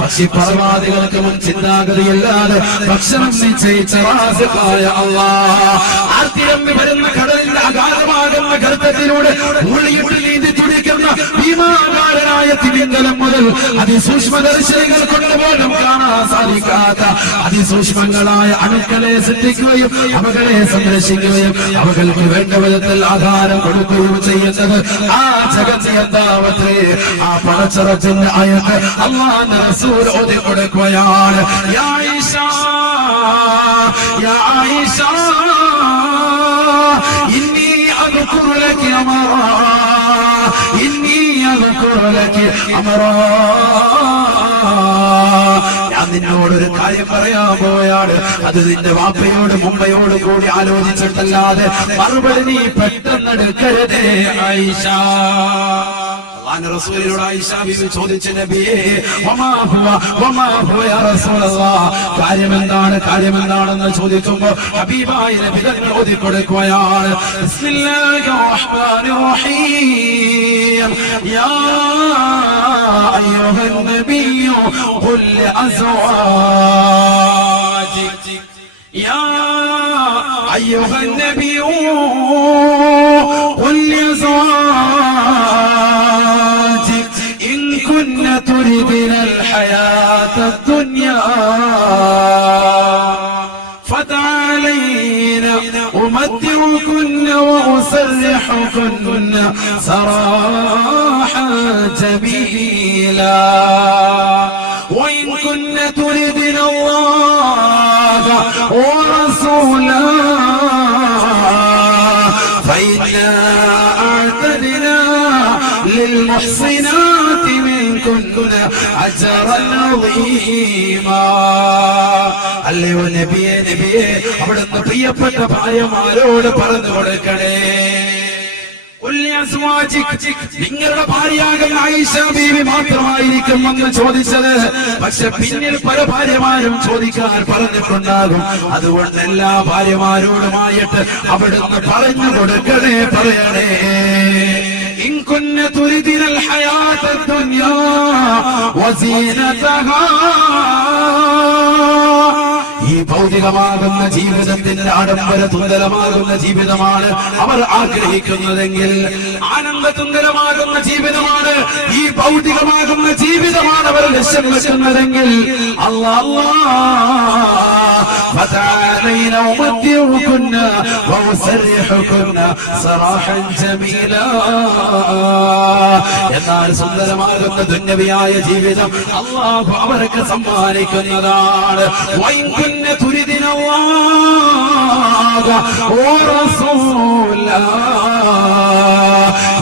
പക്ഷിപർവാദികൾക്ക് മുൻ ചിന്താഗതിയല്ലാതെ ഭക്ഷണം നിശ്ചയിച്ച റാസിഖായ അല്ലാഹ് ആർത്തിരമ്പി വരുന്ന കടലിന്റെ അഗാധമാകുന്ന ഗർഭത്തിലൂടെ ഉള്ളിയിട്ട് നീന്തി തുടിക്കുന്ന ഭീമാകാരനായ തിമിംഗലം മുതൽ അതിസൂക്ഷ്മദർശികൾ കൊണ്ടുപോലും കാണാൻ സാധിക്കാത്ത അതിസൂക്ഷ്മങ്ങളായ അണുക്കളെ സൃഷ്ടിക്കുകയും അവകളെ സംരക്ഷിക്കുകയും അവകൾക്ക് വേണ്ട വിധത്തിൽ ആധാരം കൊടുക്കുകയും ചെയ്യുന്നത് ആ ജഗത്തിയന്താവത്തെ ആ പടച്ചറത്തിന്റെ ആയത്ത് അല്ലാഹുവിന്റെ റസൂൽ ഓതി കൊടുക്കുകയാണ്. യാ ആയിഷ യാ ആയിഷ ഇന്നി അദ്കുറു ലകി അമറാ, ഇന്നി അദ്കുറു ലകി അമറാ, ഞാൻ നിന്നോടൊരു കാര്യം പറയാൻ പോയാണ്. അത് നിന്റെ വാപ്പയോട് മുമ്പയോട് കൂടി ആലോചിച്ചിട്ടല്ലാതെ മറുപടി നീ പെട്ടെന്ന് എടുക്കരുതേ ആയിഷ. അല്ലാഹുവിന്റെ റസൂലിനോട് ആയിഷ ബീവി ചോദിച്ചു, നബിയേ വമാ ഹുവ യാ റസൂലല്ലാഹ്, കാര്യമെന്താണ്, കാര്യമെന്താണെന്ന് ചോദിക്കുമ്പോ ഹബീബായ നബി തങ്ങൾ ഓതി കൊടുക്കുകയാണ്. ബിസ്മില്ലാഹിർ റഹ്മാനിർ റഹീം, യാ അയ്യുഹൻ നബിയ്യു ഖുൽ ലഅസ്വാജിക, യാ അയ്യുഹൻ നബിയ്യു ഖുൽ ലഅസ്വാജിക تردن الحياة الدنيا فتعالينا أمتعكن وأسرحكن سراحا جميلا وإن كن تردن الله ورسوله فإنا أعتدنا للمحصنات منكن أجرا عظيما. അല്ലയോ നബിയെ നബിയെ അവിടുന്ന് പ്രിയപ്പെട്ട ഭാര്യമാരോട് പറഞ്ഞു കൊടുക്കണേ, നിങ്ങളുടെ ഭാര്യയാകുന്ന ആയിഷ ബീവി മാത്രമായിരിക്കും എന്ന് ചോദിച്ചത്. പക്ഷെ പിന്നിൽ പല ഭാര്യമാരും ചോദിക്കാൻ പറഞ്ഞിട്ടുണ്ടാകും. അതുകൊണ്ട് എല്ലാ ഭാര്യമാരോടുമായിട്ട് അവിടുന്ന് പറഞ്ഞു കൊടുക്കണേ, പറയണേ. إن كن تريدن الحياة الدنيا وزينتها ഈ ഭൗതികമാകുന്ന ജീവിതത്തിന്റെ ആഡംബര തുന്തരമാകുന്ന ജീവിതമാണ് അവർ ആഗ്രഹിക്കുന്നതെങ്കിൽ, ആനന്ദതുന്തരമാകുന്ന ജീവിതമാണ് ഈ ഭൗതികമാകുന്ന ജീവിതമാണ് അവർ ലക്ഷ്യം വെക്കുന്നതെങ്കിൽ, فتعالينا أمتعكن وأسرحكن سراحا جميلا. എന്നാൽ സുന്ദരമാകുന്ന ദുന്യവിയായ ജീവിതം അല്ലാഹു അവർക്ക് സമ്മാനിക്കുന്നതാണ്. وإن تردن الله ورسوله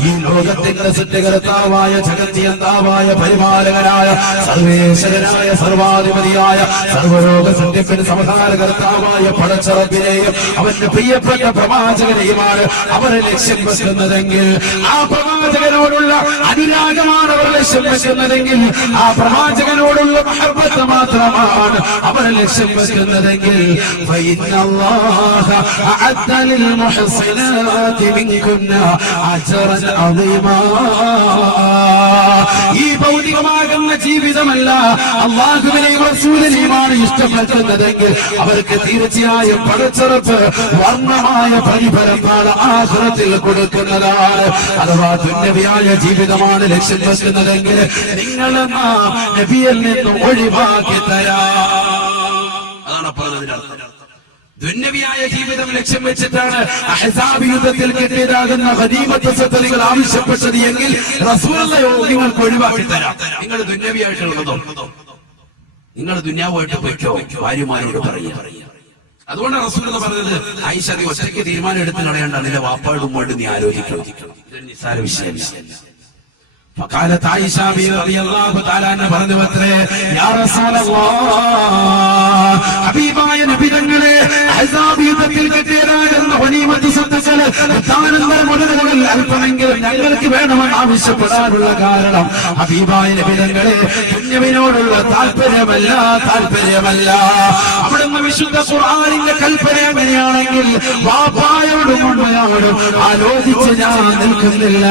ഈ ലോകത്തിന്റെ സൃഷ്ടികർത്താവായ ജഗത്തിയന്താവായ പരിപാലകനായ സർവേശ്വരനായ സർവാധിപതിയായ സർവലോക സൃഷ്ടിപ്പിന് സമാധാനകർത്താവായ പടച്ചറബിനെയും അവന്റെ പ്രിയപ്പെട്ട പ്രവാചകനെയുമാണ് അവരെ ലക്ഷ്യം വെക്കുന്നതെങ്കിൽ, ആ പ്രവാചകനോടുള്ള അനുരാഗമാണ് അവർ ലക്ഷ്യം വെക്കുന്നതെങ്കിൽ, ആ പ്രവാചകനോടുള്ള മഹബ്ബത്ത് മാത്രമാണ് അവരെ ലക്ഷ്യം വെക്കുന്നതെങ്കിൽ, فإن الله أعد للمحسنات منكن أجرا عظيما. ഈ ഭൗതികമാകുന്ന ജീവിതമല്ല അല്ലാഹുവിനെയും റസൂലിനെയുമാണ് ഇഷ്ടം വെക്കുന്നതെങ്കിൽ അവർക്ക് തീർച്ചയായും പടച്ചറപ്പ് വർണ്ണമായ പ്രതിഫലമാണ് ആഖിറത്തിൽ കൊടുക്കുന്നതാണ്. അഥവാ ദുന്യവിയായ ജീവിതമാണ് ലക്ഷ്യം വെക്കുന്നതെങ്കിൽ നിങ്ങൾ നബിയിൽ നിന്നും ഒഴിവാക്കി തരാം. അതാണ് പറഞ്ഞതിനർത്ഥം. ദുന്യവിയായ ജീവിതം ലക്ഷ്യം വെച്ചിട്ടാണ് അഹ്സാബ് യുദ്ധത്തിൽ കിട്ടിയതാകുന്ന ഗനീമത്ത് സ്വത്തുകൾ ആവശ്യപ്പെട്ടത് എങ്കിൽ റസൂലുള്ളാഹി നിങ്ങൾക്ക് ഒഴിവാക്കി തരാം. നിങ്ങൾ ദുന്യവിയായിട്ടുള്ളതോ നിങ്ങൾ ദുന്യാവായിട്ട് പോയിക്കോ, ഭാര്യമാരോട് പറയുക. അതുകൊണ്ട് റസൂലുള്ളാഹി പറഞ്ഞത് ആയിഷ നീ ഒറ്റയ്ക്ക് തീരുമാനം എടുത്ത് കളയണ്ട, നിന്റെ വാപ്പാടും കൊണ്ട് നീ ആലോചിക്കണം. ഇതൊരു നിസ്സാര വിഷയമല്ല. فقالت عائشة رضي الله تعالى عنها പറഞ്ഞു അത്രേ, യാ റസൂലല്ലാഹ്, ഹബീബായ നബി തങ്ങളെ അഹ്സാബ് യുദ്ധത്തിൽ കിട്ടിയതാകുന്ന ഗനീമത്ത് സ്വത്തുക്കൾ താനന്തര മുതലുകൾ അല്പമെങ്കിലും ഞങ്ങൾക്ക് വേണമെന്ന് ആവശ്യപ്പെടാനുള്ള കാരണം ഹബീബായ നബി തങ്ങളെ ദുന്യവിനോടുള്ള താല്പര്യമല്ല. അവിടുന്ന് വിശുദ്ധ ഖുർആനിന്റെ കൽപ്പന എങ്ങനെയാണെങ്കിൽ വാപ്പായോടും ഉമ്മയോടും ആലോചിച്ച് ഞാൻ നിൽക്കുന്നില്ല.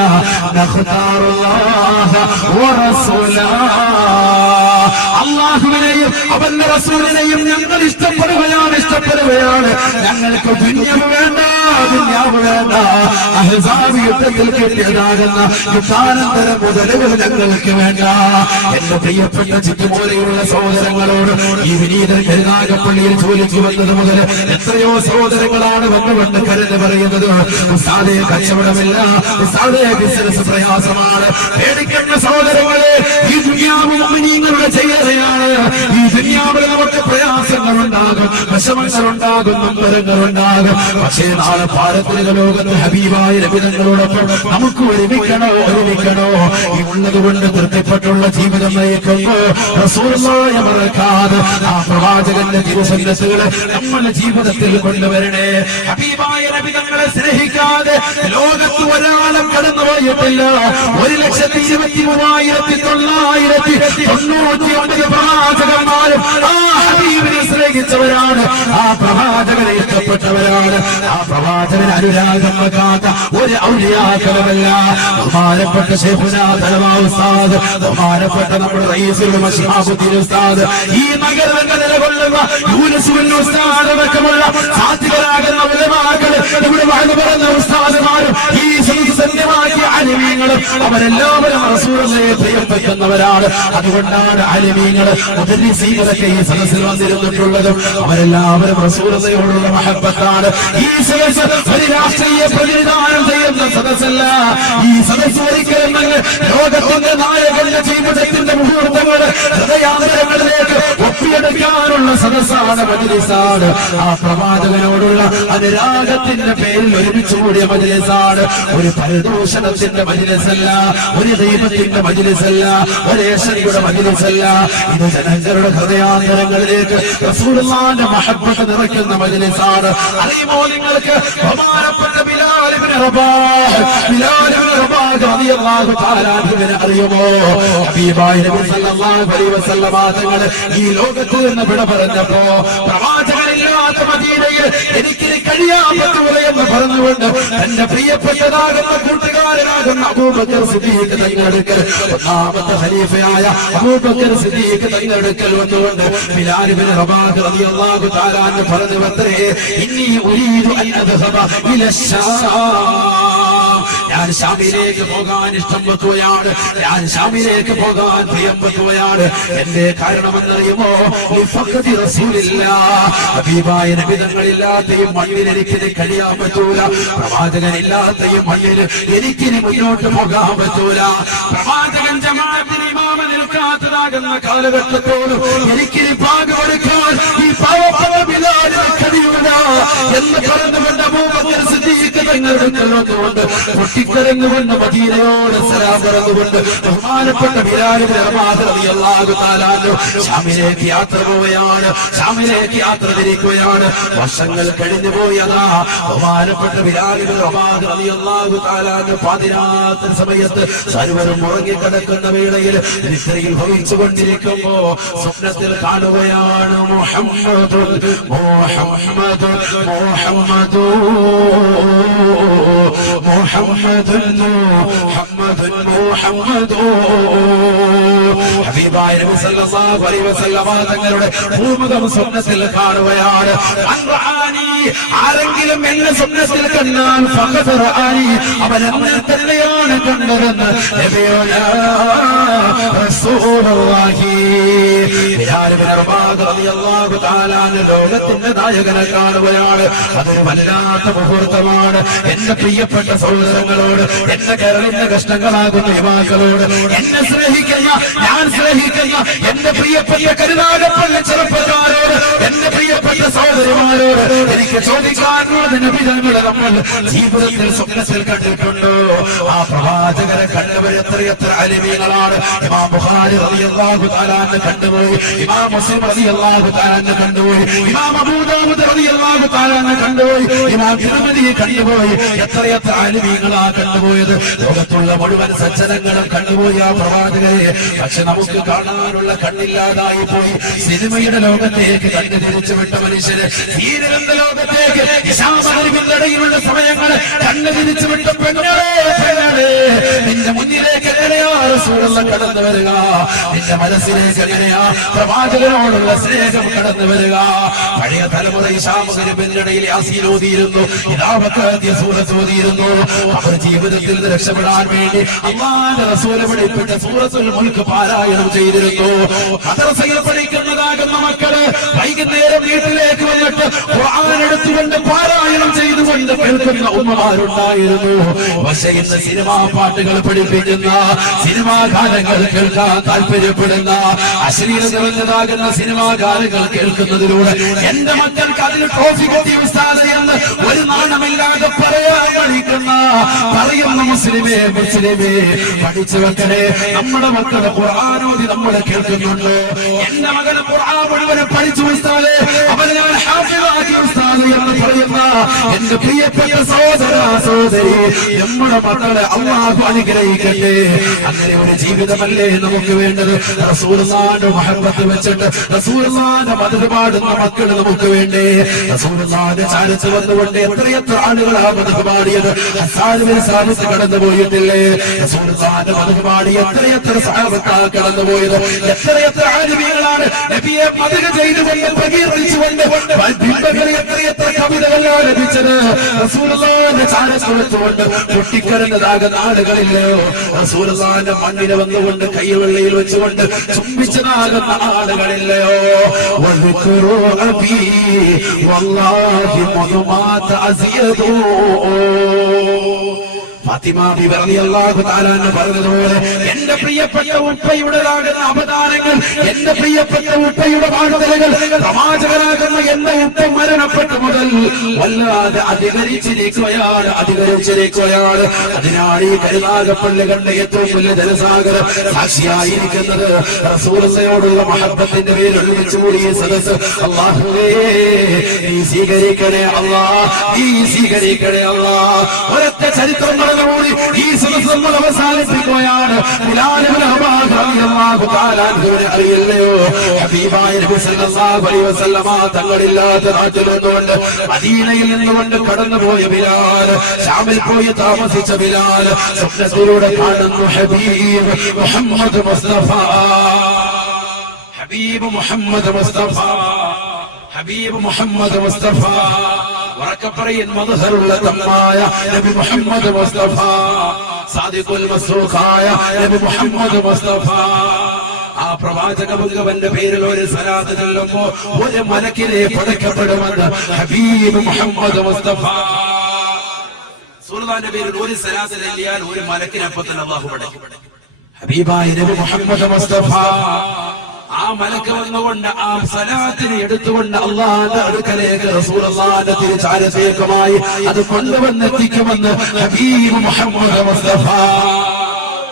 അല്ലാഹുവിനെയും അവന്റെ റസൂലിനെയും ഞങ്ങൾ ഇഷ്ടപ്പെടുകയാണ്. ഞങ്ങൾക്ക് ദുന്യാവ് വേണ്ട. അഹ്സാബ് യുദ്ധത്തിൽ കിട്ടിയതാകുന്ന യുദ്ധാനന്തര മുതലുകൾ ഞങ്ങൾക്ക് വേണ്ട. എന്റെ പ്രിയപ്പെട്ട ചുറ്റുപോലെയുള്ള സഹോദരങ്ങളോട് ഈ വിനീതൻ കരുനാഗപ്പള്ളിയിൽ ജോലിക്ക് വന്നത് മുതൽ എത്രയോ സഹോദരങ്ങളാണ് വന്നുകൊണ്ട് കരുന്ന് പറയുന്നത്, ഉസ്താദേ കച്ചവടമില്ല, ഉസ്താദേ ബിസിനസ് പ്രയാസമാണ്. പേടിക്കുന്ന സഹോദരങ്ങളെ, ഈ ദുനിയാവ് മുഅ്മിനീങ്ങളുടെ ചെയ്യറയാണ്. ഈ ദുനിയാവിൽ നമുക്ക് പ്രയാസങ്ങളുണ്ടാകും, വിഷമങ്ങളുണ്ടാകും, നൊമ്പരങ്ങളുണ്ടാകും. പക്ഷേ നാളെ പാരത്രിക ലോകത്ത് ഹബീബായ നബി തങ്ങളോടൊപ്പം നമുക്ക് ഒരുമിക്കണോ? ഈ ഉള്ളതുകൊണ്ട് തൃപ്തിപ്പെട്ടുള്ള ജീവിതം നയിക്കുമ്പോ റസൂലുള്ളാഹിയെ മറക്കാതെ ആ പ്രവാചകന്റെ തിരുസന്നത്തുകളെ നമ്മുടെ ജീവിതത്തിൽ കൊണ്ടുവരണേ. ഹബീബായ നബി തങ്ങളെ സ്നേഹിക്കാതെ ലോകത്ത് ഒരാളും കടന്നുപോയിട്ടില്ല. 1,33,999 പ്രവാചകന്മാരും ആ ഹബീബിനെ സ്നേഹിച്ചവരാണ്, ആ പ്രവാചകനെ ഇഷ്ടപ്പെട്ടവരാണ്. ആ പ്രവാചകന് അനുരാഗം വെക്കാത്ത ഒരു ഔലിയാക്കളുമല്ല. ബഹുമാനപ്പെട്ട ശൈഖുനാ തലവാ ഉസ്താദ്, ബഹുമാനപ്പെട്ട നമ്മുടെ റഈസുൽ മശായിഖുൽ ഉസ്താദ്, ഈ നഗരത്തിൽ നിലകൊള്ളുന്ന യൂനുസ് ബിൻ ഉസ്താദ് അടക്കമുള്ള സാധികരാകുന്ന ഉലമാക്കൾ, ഇവിടെ വാഴ്ന്നു പറയുന്ന ഉസ്താദുമാരും ഈ സന്യമാക്കിയ അലിമീങ്ങളും അവരെല്ലാവരും റസൂലുള്ളാഹിയെ പ്രിയപ്പെടുന്ന അറിയുന്നവരാണ്. അതുകൊണ്ടാണ് ആലിമീങ്ങള് മുദരിസീങ്ങളൊക്കെ ഈ സദസ്സിൽ വന്നിരുന്നിട്ടുള്ളതും. അവരെല്ലാവരും റസൂലുള്ളാഹിയോടുള്ള മഹബ്ബത്താണ്. ഈ സദസ്സ് ഒരു രാഷ്ട്രീയ പ്രതിനിധാനം ചെയ്യുന്ന സദസ്സല്ല. ഈ സദസ്സ് ഒരിക്കലും ലോകത്തിന്റെ നായകന്റെ ജീവിതത്തിന്റെ മുഹൂർത്തങ്ങൾ ഹൃദയാന്തരങ്ങളിലേക്ക് ഒപ്പിയെടുക്കാനുള്ള സദസ്സാണ്, മജ്‌ലിസാണ്. ആ പ്രവാചകനോടുള്ള അനുരാഗത്തിന്റെ പേരിൽ ഒരുമിച്ച് കൂടിയ മജ്‌ലിസാണ്. ഒരു പരിദൂഷണത്തിന്റെ മജ്‌ലിസല്ല, ഒരു ദൈവത്തിന്റെ മജ്‌ലിസല്ല, ഒരു ഏശയുടെ മജ്‌ലിസല്ല. ഇത് ജനങ്ങളുടെ ഹൃദയാന്തരങ്ങളിലേക്ക് റസൂലുള്ളാഹിന്റെ മഹബ്ബത്ത് നിറയ്ക്കുന്ന മജ്‌ലിസാണ്. അറിയുമോ നിങ്ങൾക്ക് ബഹുമാനപ്പെട്ട ബിലാൽ ഇബ്നു റബാഹ് റളിയല്ലാഹു തആല അൻഹുവിനെ അറിയുമോ? ഹബീബായ നബി സല്ലല്ലാഹു അലൈഹി വസല്ലമ തങ്ങൾ ഈ ലോകത്ത് നിന്ന് വിട പറഞ്ഞപ്പോ പ്രവാചകനില്ലാത്ത മദീനയിൽ എനിക്ക് കഴിയാൻ പറ്റൂല എന്ന് പറഞ്ഞുകൊണ്ട് തന്റെ പ്രിയപ്പെട്ടതാകുന്ന കൂട്ടുകാരനാകുന്ന അബൂബക്കർ സിദ്ദീഖ് തങ്ങളെടുക്കൽ, ഒന്നാമത്തെ ഖലീഫയായ അബൂബക്കർ സിദ്ദീഖ് തങ്ങളെടുക്കൽ വന്നുകൊണ്ട് ബിലാൽ ഇബ്നു റബാഹ് റളിയല്ലാഹു തആല അൻഹു പറഞ്ഞു വത്രേ, ഇന്നി ഉരീദു അൻ അദ്ഹബ ഇലശ്ശാം, ഞാൻ ശാമിലേക്ക് പോകാൻ ഇഷ്ടം വെക്കുകയാണ്, ഞാൻ ശാമിലേക്ക് പോകാൻ പ്രിയം വെക്കുകയാണ്. എന്റെ കാരണമെന്നറിയുമോ? ഹബീബായ നബി തങ്ങളില്ലാത്ത ഈ മണ്ണിൽ എനിക്കിന് കഴിയാൻ പറ്റൂല, പ്രവാചകനില്ലാത്ത ഈ മണ്ണിൽ എനിക്കിനി മുന്നോട്ട് പോകാൻ പറ്റൂല. പ്രവാചകൻ ജമാഅത്തിന് ഇമാമ നിൽക്കാത്തതാകുന്ന കാലഘട്ടത്തോടും എനിക്കിനി പാകമെടുക്കാൻ ഈ പാവപ്പെട്ട ബിലാലിന് കഴിയൂല എന്ന് പറഞ്ഞുകൊണ്ട് അബൂബക്കർ സിദ്ദീഖ് തങ്ങളെടുത്തുകൊണ്ട് പൊട്ടിക്കരഞ്ഞുകൊണ്ട് മദീനയോട് സലാം പറഞ്ഞുകൊണ്ട് ബഹുമാനപ്പെട്ട ബിലാൽ ഇബ്നു റബാഹ് റളിയല്ലാഹു തആല അൻഹു ശാമിലേക്ക് യാത്ര പോവുകയാണ്, ശാമിലേക്ക് യാത്ര തിരിക്കുകയാണ്. വർഷങ്ങൾ കഴിഞ്ഞു പോയതാ. ബഹുമാനപ്പെട്ട ബിലാൽ ഇബ്നു റബാഹ് റളിയല്ലാഹു തആല അൻഹു പാതിരാത്രി സമയത്ത് സർവരും ഉറങ്ങിക്കിടക്കുന്ന വേളയിൽ നിദ്രയിൽ ഭവിച്ചുകൊണ്ടിരിക്കുമ്പോ സ്വപ്നത്തിൽ കാണുകയാണ് മുഹമ്മദ് മുഹമ്മദ് മുഹമ്മദ് ഹബീബായ നബി സല്ലല്ലാഹു അലൈഹി വസല്ലമ തങ്ങളുടെ ഭൂമുഖം സ്വപ്നത്തിൽ കാണുകയാണ്. ആരെങ്കിലും എന്നെ സ്വപ്നത്തിൽ കണ്ടാൽ ഫഖദ് റആനി, അവൻ എന്നെ തന്നെയാണ് കണ്ടതെന്ന് നബിയുനാ റസൂലുള്ളാഹി. ബിലാൽ ഇബ്നു റബാഹ് റളിയല്ലാഹു തആല അൻഹു ലോകത്തിന്റെ നായകനെ കാണുകയാണ്. അത് വല്ലാത്ത മുഹൂർത്തമാണ്. എന്റെ പ്രിയപ്പെട്ട സഹോദരങ്ങളോട്, എന്റെ കരളിന്റെ കഷ്ടങ്ങളാകുന്ന യുവാക്കളോട്, എന്നെ സ്നേഹിക്കുന്ന, ഞാൻ സ്നേഹിക്കുന്ന എന്റെ പ്രിയപ്പെട്ട കരുനാഗപ്പള്ളി ചെറുപ്പക്കാരോട്, എന്റെ പ്രിയപ്പെട്ട സഹോദരിമാരോട് എനിക്ക് ചോദിക്കാനുള്ളത്, നബിതങ്ങളെ നമ്മൾ ജീവിതത്തിൽ സ്വപ്നത്തിൽ കണ്ടിട്ടുണ്ടോ? ആ പ്രവാചകരെ കണ്ടവർ എത്രയെത്ര അലിമീങ്ങളാണ്. ഇമാം ബുഖാരി റളിയല്ലാഹു തആല അൻഹു കണ്ടുപോയി, ഇമാം മുസ്ലിം റളിയല്ലാഹു തആല അൻഹു കണ്ടുപോയി, ഇമാം അബൂ ദാവൂദ് റളിയല്ലാഹു തആല അൻഹു കണ്ടുപോയി, ഇമാം തിർമിദി കണ്ടുപോയി. എത്രയെത്ര അലിമീങ്ങളാ കണ്ടുപോയത്. ലോകത്തുള്ള മുഴുവൻ സജ്ജനങ്ങളും കണ്ടുപോയി ആ പ്രവാചകരെ. പക്ഷെ നമുക്ക് കാണാനുള്ള കണ്ണില്ലാതായി പോയി. സിനിമയുടെ ലോകത്തേക്ക് കണ്ണ് തിരിച്ചു വിട്ട മനുഷ്യര് സീരിയലിന്റെ ലോകത്തേക്ക് ഇടയിലുള്ള സമയങ്ങള് കണ്ണ് തിരിച്ചു വിട്ട പെങ്ങളെ, നിന്റെ മുന്നിലേക്ക് എങ്ങനെയാ റസൂലുള്ളാഹി കടന്നു വരിക? നിന്റെ മനസ്സിലേക്ക് എങ്ങനെയാ പ്രവാചകനോടുള്ള സ്നേഹം കടന്നു വരിക? പഴയ തലമുറ ഇശാമുഖരിടയിൽ യാസീനോദിയിരുന്നു, ഇദാവഖഅതി സൂറത്ത് ഓതിയിരുന്നു. അവർ ജീവിതത്തിൽ രക്ഷപ്പെടാൻ വേണ്ടി അല്ലാഹുവിന്റെ റസൂൽ പഠിപ്പിച്ച സൂറത്തുൽ മുൽക്ക് പാരായണം ചെയ്തിരുന്നു. മദ്രസയിൽ പഠിക്കുന്നതാകുന്ന മക്കള് വൈകുന്നേരം വീട്ടിലേക്ക് വന്നിട്ട് ഖുർആൻ എടുത്തുകൊണ്ട് പാരായണം ചെയ്തുകൊണ്ട് കേൾക്കുന്ന ഉമ്മമാരുണ്ടായിരുന്നു. പക്ഷേ ഇന്ന് സിനിമാ പാട്ടുകൾ പഠിപ്പിക്കുന്ന, സിനിമാ ഗാനങ്ങൾ കേൾക്കാൻ താല്പര്യപ്പെടുന്ന, അശ്ലീലത നിറഞ്ഞതാകുന്ന സിനിമാ ഗാനങ്ങൾ കേൾക്കുന്നതിലൂടെ എന്റെ മക്കൾക്ക് അതിന് ട്രോഫി കിട്ടിയ ഉസ്താദ് എന്ന് ഒരു നാണമില്ലാതെ പറയാൻ പറയുന്ന മുസ്ലിമേ, മുസ്ലിമേ പഠിച്ചു വെക്കണേ. നമ്മുടെ മക്കളെ ഖുർആനോദി നമ്മൾ കേൾക്കുന്നുണ്ട്. എന്റെ മകന് ഖുർആൻ മുഴുവൻ പഠിച്ചു ഉസ്താദേ, അവനെ ഞാൻ ഹാഫിളാക്കി ഉസ്താദ് എന്ന് പറയുന്ന എന്റെ പ്രിയപ്പെട്ട സഹോദര സഹോദരി, നമ്മുടെ മക്കളെ അല്ലാഹു അനുഗ്രഹിക്കട്ടെ. അങ്ങനെ ഒരു ജീവിതമല്ലേ നമുക്ക് വേണ്ടത്? റസൂലുള്ളാഹിന്റെ മഹബ്ബത്ത് വെച്ചിട്ട് റസൂലുള്ളാഹിന്റെ മദ്ഹ് പാടുന്ന മക്കൾ നമുക്ക് വേണ്ടേ? റസൂലുള്ളാഹിന്റെ ചാരത്ത് വന്നുകൊണ്ട് എത്രയെത്ര ആളുകളാ മദ്ഹ് പാടിയത്. ഹസ്സാനുവിന് സാബിത്ത് കടന്നുപോയിട്ടില്ലേ? റസൂലുള്ളാഹിന്റെ മദ്ഹ് പാടി എത്രയെത്ര സഹാബത്താ കടന്നുപോയത്. എത്രയെത്ര ആലിമീങ്ങളാണ് നബിയെ മദ്ഹ് ചെയ്തുകൊണ്ട് പ്രകീർത്തിച്ചുകൊണ്ട് ബിംബങ്ങളിൽ എത്രയെത്ര കവിതകളാണ് ലഭിച്ചത്. റസൂലുള്ളാഹിന്റെ ചാരത്ത് വെച്ചുകൊണ്ട് പൊട്ടിക്കരഞ്ഞതാകുന്ന ആളുകളില്ലയോ? റസൂലുള്ളാഹിന്റെ മണ്ണിനെ വന്നുകൊണ്ട് കൈവെള്ളയിൽ വെച്ചുകൊണ്ട് ചുംബിച്ചതാകുന്ന ആളുകളില്ലയോ? വല്ലാഹി മുഹമ്മദ് അസിയദു ഫാത്തിമ ബിബി റളിയല്ലാഹു തആല അൻഹ പറഞ്ഞതുപോലെ എന്റെ പ്രിയപ്പെട്ട ഉപ്പയുടേതാകുന്ന അവതാരങ്ങൾ, എന്റെ പ്രിയപ്പെട്ട ഉപ്പയുടെ വാഴ്ത്തലുകൾ, പ്രവാചകനാകുന്ന എന്റെ ഉപ്പ മരണപ്പെട്ട മുതൽ വല്ലാതെ അധികരിച്ചിരിക്കുകയാണ്. അതിനാണ് ഈ കരുനാഗപ്പള്ളി കണ്ട ഏറ്റവും വലിയ ജനസാഗരം സാക്ഷിയായിരിക്കുന്നത്. റസൂലുള്ളാഹിയോടുള്ള മഹബ്ബത്തിന്റെ പേരിൽ ഒരുമിച്ച് കൂടി ഈ സദസ്സ് അല്ലാഹുവേ നീ സ്വീകരിക്കണേ അല്ലാഹ്, നീ സ്വീകരിക്കണേ അല്ലാഹ്. ഒരൊറ്റ ചരിത്രം ഈ സദസ്സ് നമ്മൾ അവസാനിപ്പിക്കുകയാണ്. അറിയില്ലയോ ഹബീബായ നബി സല്ലല്ലാഹു അലൈഹി വസല്ലമ തങ്ങളില്ലാത്ത നാട്ടിൽ നിന്നുകൊണ്ട് മദീനയിൽ നിന്നുകൊണ്ട് കടന്നുപോയ ബിലാൽ, ശാമിൽ പോയി താമസിച്ച ബിലാൽ സ്വപ്നത്തിലൂടെ കാണുന്നു ഹബീബ് മുഹമ്മദ് മുസ്തഫ, ഹബീബ് മുഹമ്മദ് മുസ്തഫ, ഹബീബ് മുഹമ്മദ് മുസ്തഫ. വറക്കപ്പറയിൻ മദ്ഹറുള്ള തമ്മായ നബി മുഹമ്മദ് മുസ്തഫ, സാദിഖുൽ മസ്റൂഖായ നബി മുഹമ്മദ് മുസ്തഫ. ആ പ്രവാചക മുഖവന്റെ പേരിൽ ഒരു സലാത്ത് ചൊല്ലുമ്പോ ഒരു മലക്കിനെ പടക്കപ്പെടുമെന്ന് ഹബീബ് മുഹമ്മദ് മുസ്തഫ. റസൂലുള്ളാഹിന്റെ പേരിൽ ഒരു സലാത്ത് ചൊല്ലിയാൽ ഒരു മലക്കിനെ അപ്പത്തിൽ അല്ലാഹു പടക്കും. ഹബീബായ നബി മുഹമ്മദ് മുസ്തഫ ആ മലക്ക് വന്നുകൊണ്ട് ആ സലാത്തിനെ എടുത്തുകൊണ്ട് അല്ലാഹുവിന്റെ അടുക്കലേക്ക് റസൂലുള്ളാഹിന്റെ തിരുചാരത്തേക്കുമായി അത് കൊണ്ടുവന്നെത്തിക്കുമെന്ന് ഹബീബ് മുഹമ്മദ് മുസ്തഫ.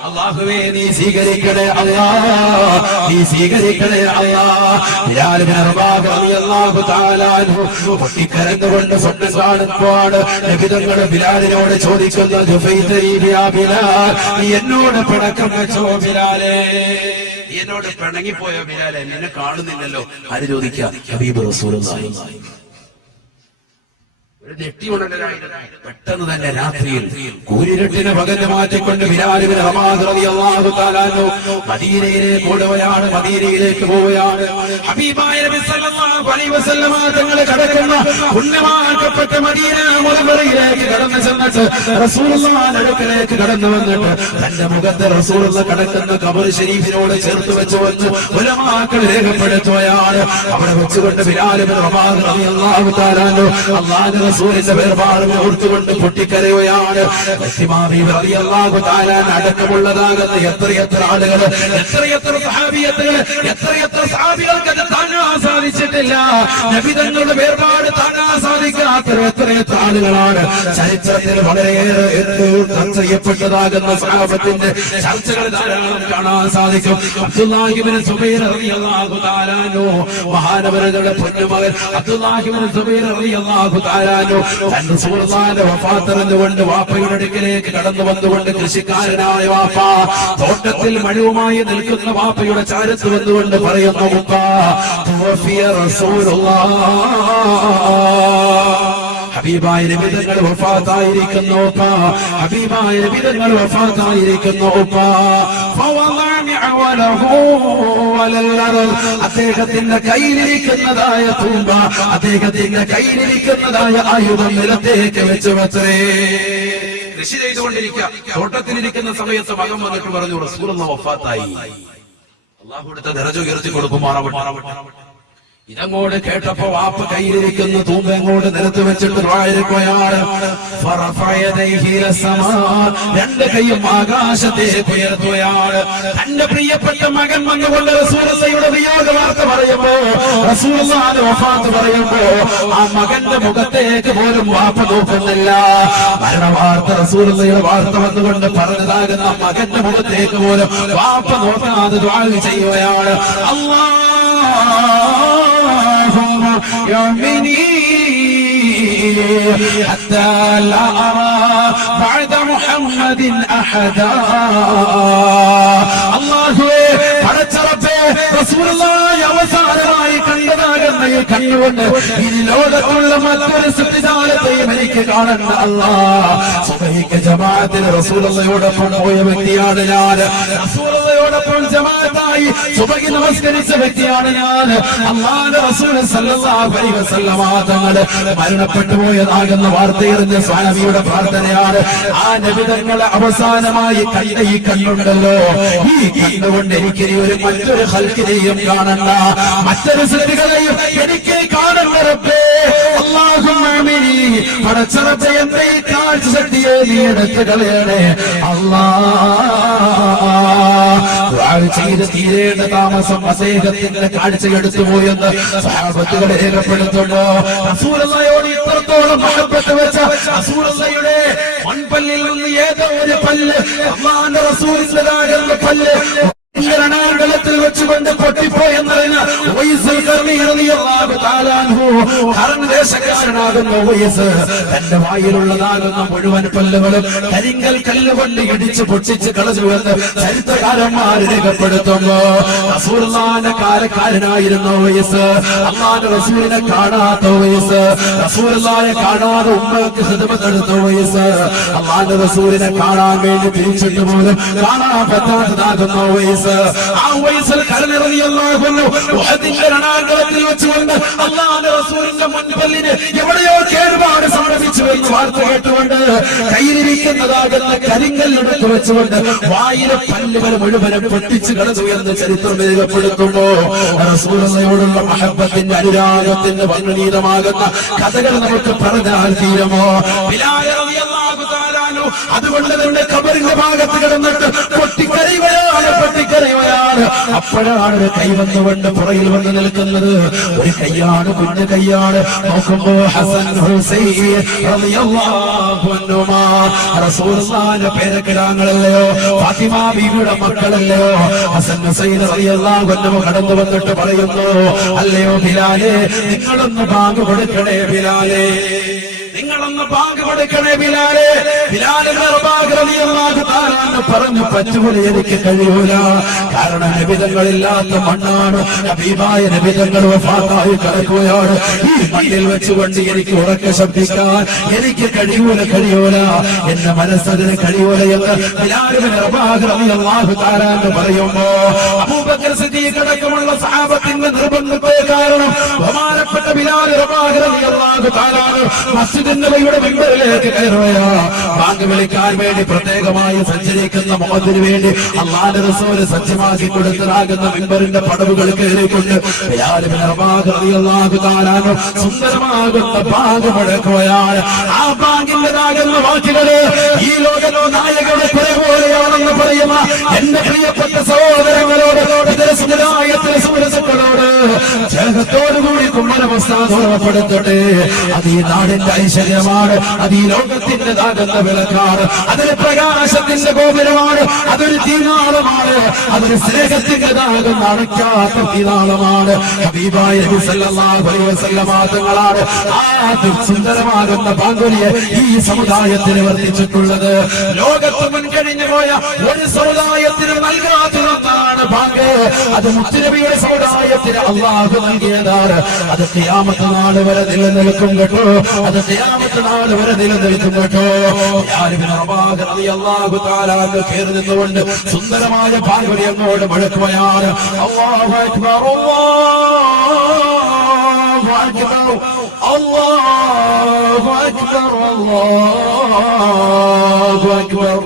അല്ലാഹുവേ നീ സ്വീകരിക്കണേ അല്ലാഹ്, നീ സ്വീകരിക്കണേ അല്ലാഹ്. ബിലാൽ ഇബ്നു റബാഹ് റളിയല്ലാഹു തആല അൻഹു പൊട്ടിക്കരഞ്ഞുകൊണ്ട് സ്വപ്നം കാണുമ്പോഴാണ് നബി തങ്ങൾ ബിലാലിനോട് ചോദിക്കുന്നത്, ബിലാൽ നീ എന്നോട് പിണക്കം വെച്ചോ ബിലാലേ, എന്നോട് പിണങ്ങിപ്പോയോ ബിലാലെ, നിന്നെ കാണുന്നില്ലല്ലോ. ആര് ചോദിക്കാം? ഹബീബ് റസൂലുള്ളാഹി. പെട്ടെന്ന് തന്നെ രാത്രിയിൽ കൂരിരുട്ടിനെ പകല് മാറ്റിക്കൊണ്ട് ബിലാൽ ഇബ്നു റബാഹ് റളിയല്ലാഹു തആല അൻഹു മദീനയിലേക്ക് ഓടുകയാണ്, മദീനയിലേക്ക് പോവുകയാണ്. ഹബീബായ നബി സല്ലല്ലാഹു അലൈഹി വസല്ലമ തങ്ങൾ കടക്കുന്ന പുണ്യമാക്കപ്പെട്ട മദീന മുനവ്വറയിലേക്ക് കടന്നു ചെന്നിട്ട് റസൂലുള്ളാഹിന്റെ അടുക്കലേക്ക് കടന്നു വന്നിട്ട് തന്റെ മുഖത്ത് റസൂലുള്ളാഹി കടക്കുന്ന ഖബർ ശരീഫിനോട് ചേർത്ത് വെച്ചുകൊണ്ട് ഉലമാക്കൾ രേഖപ്പെടുത്തുകയാണ്. അവിടെ വെച്ചുകൊണ്ട് ബിലാൽ ഇബ്നു റബാഹ് റളിയല്ലാഹു തആല അൻഹു അല്ലാഹുവിന്റെ റസൂലിന്റെ വേർപാട് ഓർത്തുകൊണ്ട് പൊട്ടിക്കരയുകയാണ്. അടക്കമുള്ളതാകുന്ന എത്രയെത്ര ആളുകൾ, എത്രയെത്ര സഹാബിയത്തുകൾ, എത്രയെത്ര സഹാബികൾക്ക് അത് താങ്ങാൻ സാധിച്ചിട്ടില്ല. നബി തങ്ങളുടെ വേർപാട് താങ്ങാൻ സാധിക്കാത്ത എത്രയെത്ര ആളുകളാണ്. ചരിത്രത്തിൽ വളരെയേറെ ചർച്ച ചെയ്യപ്പെട്ടതാകുന്ന സഹാബത്തിന്റെ ചർച്ചകൾ ധാരാളം കാണാൻ സാധിക്കും. അബ്ദുല്ലാഹി ഇബ്നു സുബൈർ റളിയല്ലാഹു തആല അൻഹു മഹാനവറുകളുടെ പൊന്നുമകൻ അബ്ദുല്ലാഹി ഇബ്നു സുബൈർ റളിയല്ലാഹു തആല തന്റെ റസൂലുള്ളാഹിന്റെ വഫാത്തറിഞ്ഞുകൊണ്ട് വാപ്പയുടെ അടുക്കലേക്ക് കടന്നു വന്നുകൊണ്ട് കൃഷിക്കാരനായ വാപ്പ തോട്ടത്തിൽ മഴവുമായി നിൽക്കുന്ന വാപ്പയുടെ ചാരത്ത് വന്നുകൊണ്ട് പറയുന്നു, ഉപ്പ തുവഫിയ റസൂലുള്ളാഹ്, ഹബീബായ നബി തങ്ങൾ വഫാത്തായിരിക്കുന്നു ഉപ്പ, ഹബീബായ നബി തങ്ങൾ വഫാത്തായിരിക്കുന്നു ഉപ്പ. അദ്ദേഹത്തിന്റെ കയ്യിലിരിക്കുന്നതായ തൂമ്പ, അദ്ദേഹത്തിന്റെ കയ്യിലിരിക്കുന്നതായ ആയുധം നിലത്തേക്ക് വെച്ച് വെച്ചേ. കൃഷി ചെയ്തുകൊണ്ടിരിക്കുക, തോട്ടത്തിലിരിക്കുന്ന സമയത്ത് മകൻ വന്നിട്ട് പറഞ്ഞു, റസൂലുള്ളാഹി വഫാത്തായി. അല്ലാഹു അടുത്ത ദറജ ഉയർത്തി കൊടുക്കുമാറാവട്ടെ. ഇതങ്ങോട്ട് കേട്ടപ്പോ വാപ്പ കയ്യിലിരിക്കുന്ന തൂമ്പ അങ്ങോട്ട് നിലത്ത് വെച്ചിട്ട് ദ്വാരക്കുകയാണ്. രണ്ട് കൈയും ആകാശത്തേക്ക് ഉയർത്തുകയാണ്. തന്റെ പ്രിയപ്പെട്ട മകൻ വന്നുകൊണ്ട് റസൂലുള്ളാഹിയുടെ വിയോഗ വാർത്ത പറയുമ്പോ, റസൂലുള്ളാഹിന്റെ വഫാത്ത് പറയുമ്പോ ആ മകന്റെ മുഖത്തേക്ക് പോലും വാപ്പ നോക്കുന്നില്ല. മരണവാർത്ത റസൂലുള്ളാഹിയുടെ വാർത്ത വന്നുകൊണ്ട് പറഞ്ഞതാകുന്ന മകന്റെ മുഖത്തേക്ക് പോലും വാപ്പ നോക്കാതെ ദുആ ചെയ്യുകയാണ്. يؤمني حتى لا أرى بعد محمد أحدا. الله പടച്ചറപ്പേ റസൂലുള്ളാഹി അവസാനമായി കണ്ടതാകുന്ന വിശാലമായി കണ്ടുകൊണ്ട് ഇനി ലോകത്തുള്ള മറ്റൊരു സൃഷ്ടിജാലത്തെയും എനിക്ക് കാണണ്ട അല്ലാഹ്. സുബഹിക്ക് ജമാഅത്തിന് റസൂലുള്ളാഹിയോടൊപ്പം പോയ വ്യക്തിയാണ് ഞാൻ. റസൂലുള്ളാഹിയോടൊപ്പം ജമാഅത്തായി സുബഹി നമസ്കരിച്ച വ്യക്തിയാണ് ഞാൻ. അല്ലാഹുവിന്റെ റസൂൽ സല്ലല്ലാഹു അലൈഹി വസല്ലമ തങ്ങൾ മരണപ്പെട്ടു പോയതാകുന്ന വാർത്തയറിഞ്ഞ സ്വഹാബിയുടെ പ്രാർത്ഥനയാണ്. ആ നബി തങ്ങളെ അവസാനമായി കണ്ട ഈ കണ്ണുണ്ടല്ലോ, ഈ കണ്ണുകൊണ്ട് എനിക്ക് ഒരു മറ്റൊരു ഖൽഖിനെയും കാണണ്ട, മറ്റൊരു സൃഷ്ടികളെയും എനിക്ക് കാണണ്ട റബ്ബേ. അല്ലാഹുമ്മ ആമീൻ. പടച്ചറബേ, എന്റെ ഈ കാഴ്ച ശക്തിയെ നീ എടുത്തു കളയണേ അല്ലാഹ്. ചെയ്ത് തീരേണ്ട താമസം അദ്ദേഹത്തിന്റെ കാഴ്ച എടുത്തു പോയെന്ന് സഹാബത്തുകൾ രേഖപ്പെടുത്തുന്നു. റസൂലുള്ളാഹിയോട് ഇത്രത്തോളം മഹബത്ത് വെച്ച റസൂലുള്ളാഹിയുടെ മൺപല്ലിൽ നിന്ന് ഏതോ ഒരു പല്ല് അല്ലാഹുവിന്റെ റസൂലിന്റേതാകുന്ന പല്ല് ത്തിൽ വെച്ചുകൊണ്ട് പൊട്ടിപ്പോയെന്നറിഞ്ഞ ദേശക്കാരനാകുന്ന തന്റെ വായിലുള്ളതാകുന്ന മുഴുവൻ പല്ലുകളും കരിങ്കൽ കല്ലുകൊണ്ട് ഇടിച്ച് പൊട്ടിച്ച് കളഞ്ഞുവെന്ന് ചരിത്രകാരന്മാർ രേഖപ്പെടുത്തുമ്പോ റസൂലുള്ളാഹിന്റെ കാലക്കാരനായിരുന്ന വയസ്സ്, അല്ലാഹുവിന്റെ റസൂലിനെ കാണാത്ത വയസ്സ്, റസൂലുള്ളാഹിയെ കാണാതെ ഉമ്മക്ക് ഖിദ്മത്ത് എടുത്ത വയസ്സ്, അല്ലാഹുവിന്റെ റസൂലിനെ കാണാൻ വേണ്ടി തിരിച്ചിട്ട് പോലും കാണാൻ പറ്റാത്തതാകുന്ന വയസ്സ്. ആ വയസ്സിൽ രണാങ്കളത്തിൽ വെച്ചുകൊണ്ട് അല്ലാഹുവിന്റെ റസൂലിന്റെ മുൻപല്ലിന് എവിടെയോ കേടുപാട് സംഭവിച്ചു എന്ന് വാർത്ത കേട്ടുകൊണ്ട് കയ്യിലിരിക്കുന്നതാകുന്ന കരിങ്കല്ലെടുത്ത് വെച്ചുകൊണ്ട് വായിലെ പല്ലുകൾ മുഴുവനും പൊട്ടിച്ചു കളഞ്ഞുയർന്ന് ചരിത്രം രേഖപ്പെടുത്തുമ്പോ റസൂലുള്ളാഹിയോടുള്ള മഹബത്തിന്റെ അനുരാഗത്തിന്റെ വർണ്ണനീയമാകുന്ന കഥകൾ നമുക്ക് പറഞ്ഞാൽ തീരുമോ? ബിലാൽ റളിയല്ലാഹു തആല അൻഹു അതുകൊണ്ട് തന്നെ ഖബറിന്റെ ഭാഗത്ത് കിടന്നിട്ട് പൊട്ടിക്കരയുകയാണ്. അപ്പോഴാണ് ഒരു കൈ വന്നുകൊണ്ട് പുറയിൽ വന്ന് നിൽക്കുന്നത്. ഒരു കൈയാണ്, കുഞ്ഞു കൈയാണ്. നോക്കുമ്പോ ഹസൻ ഹുസൈൻ റളിയല്ലാഹു അൻഹുമാ റസൂലുള്ളാഹിന്റെ പേരക്കിടാങ്ങളല്ലയോ, ഫാത്തിമ ബീവിയുടെ മക്കളല്ലയോ. ഹസൻ ഹുസൈൻ റളിയല്ലാഹു അൻഹു കടന്നു വന്നിട്ട് പറയുന്നു, അല്ലയോ ബിലാലേ, നിങ്ങളൊന്ന് ബാങ്ക് കൊടുക്കണേ ബിലാലേ, നിങ്ങളൊന്ന് ബാങ്ക് കൊടുക്കണേ ബിലാലേ. പറഞ്ഞു, പറ്റൂല, എനിക്ക് കഴിയൂല. കാരണം നബിതങ്ങളില്ലാത്ത മണ്ണാണ്, ഹബീബായ നബിതങ്ങൾ വഫാത്തായി കിടക്കുകയാണ്. ഈ മണ്ണിൽ വെച്ചുകൊണ്ട് എനിക്ക് ഉറക്കെ ശബ്ദിക്കാൻ എനിക്ക് കഴിയൂല, എന്റെ മനസ്സതിന് കഴിയൂല എന്ന് ബിലാൽ ഇബ്നു റബാഹ് റളിയല്ലാഹു തആല എന്ന് പറയുമ്പോ അബൂബക്കർ സിദ്ദീഖ് അടക്കമുള്ള സഹാബത്തിന്റെ നിർബന്ധത്തെ കാരണം ബഹുമാനപ്പെട്ട ബിലാൽ റബാഹ് റളിയല്ലാഹു തആല മസ്ജിദ് നബവിയുടെ മിമ്പറിലേക്ക് കയറുകയാ. ബാങ്ക് വിളിക്കാൻ വേണ്ടി പ്രത്യേകമായി സഞ്ചരിക്കുന്ന മുഅദ്ദിന് വേണ്ടി അല്ലാഹുവിന്റെ റസൂൽ സജ്ജമാക്കി കൊടുത്തതാകുന്ന മിമ്പറിന്റെ പടവുകൾ കയറിക്കൊണ്ട് ബിലാൽ ഇബ്നു റബാഹ് റളിയല്ലാഹു തആല സുന്ദരമാകുന്ന ബാങ്ക് മുഴക്കുകയാണ്. ആ ബാങ്കിന്റേതാകുന്ന വാക്കുകള് ഈ ലോകത്തോ നായകരുടെ കുറെ പോലെയാണെന്ന് പറയുന്ന എന്റെ പ്രിയപ്പെട്ട സഹോദരങ്ങളോട്, സുഹൃത്തുക്കളോട് ജഗത്തോടുകൂടി കുമ്മനമസ്താദ് ഓർമ്മപ്പെടുത്തട്ടെ. അത് ഈ നാടിന്റെ ഐശ്വര്യമാണ്, അത് ഈ ലോകത്തിൻ്റെതാകുന്ന വിളക്കാണ്, അതൊരു പ്രകാശത്തിന്റെ ഗോപുരമാണ്, അതൊരു തീനാളമാണ്, അതൊരു സ്നേഹത്തിൻ്റെതാകുന്ന അടയ്ക്കാത്ത തീനാളമാണ്. ഹബീബായ നബി സല്ലല്ലാഹു അലൈഹി വസല്ലമ തങ്ങളാണ് ആ സുന്ദരമാകുന്ന ബാങ്കുലിയെ ഈ സമുദായത്തിന് വർദ്ധിച്ചിട്ടുള്ളത്. ലോകത്ത് മുൻകഴിഞ്ഞു പോയ ഒരു സമുദായത്തിന് നൽകാത്തതാണ് ബാങ്ക്. അത് മുത്തുനബിയുടെ സമുദായത്തിന് അല്ലാഹു നൽകിയതാണ്. അത് ഖിയാമത്ത് നാൾ വരെ നിലനിൽക്കും കേട്ടോ, അത് ഖിയാമത്ത് നാൾ വരെ നിലനിൽക്കും കേട്ടോ. ബിലാൽ ഇബ്നു റബാഹ് റളിയല്ലാഹു തആല കേറി നിന്നുകൊണ്ട് സുന്ദരമായ ബാങ്കുലി അങ്ങോട്ട് മുഴക്കുകയാണ്. അല്ലാഹു അക്ബർ, അല്ലാഹു അക്ബർ, അല്ലാഹു അക്ബർ, അല്ലാഹു അക്ബർ.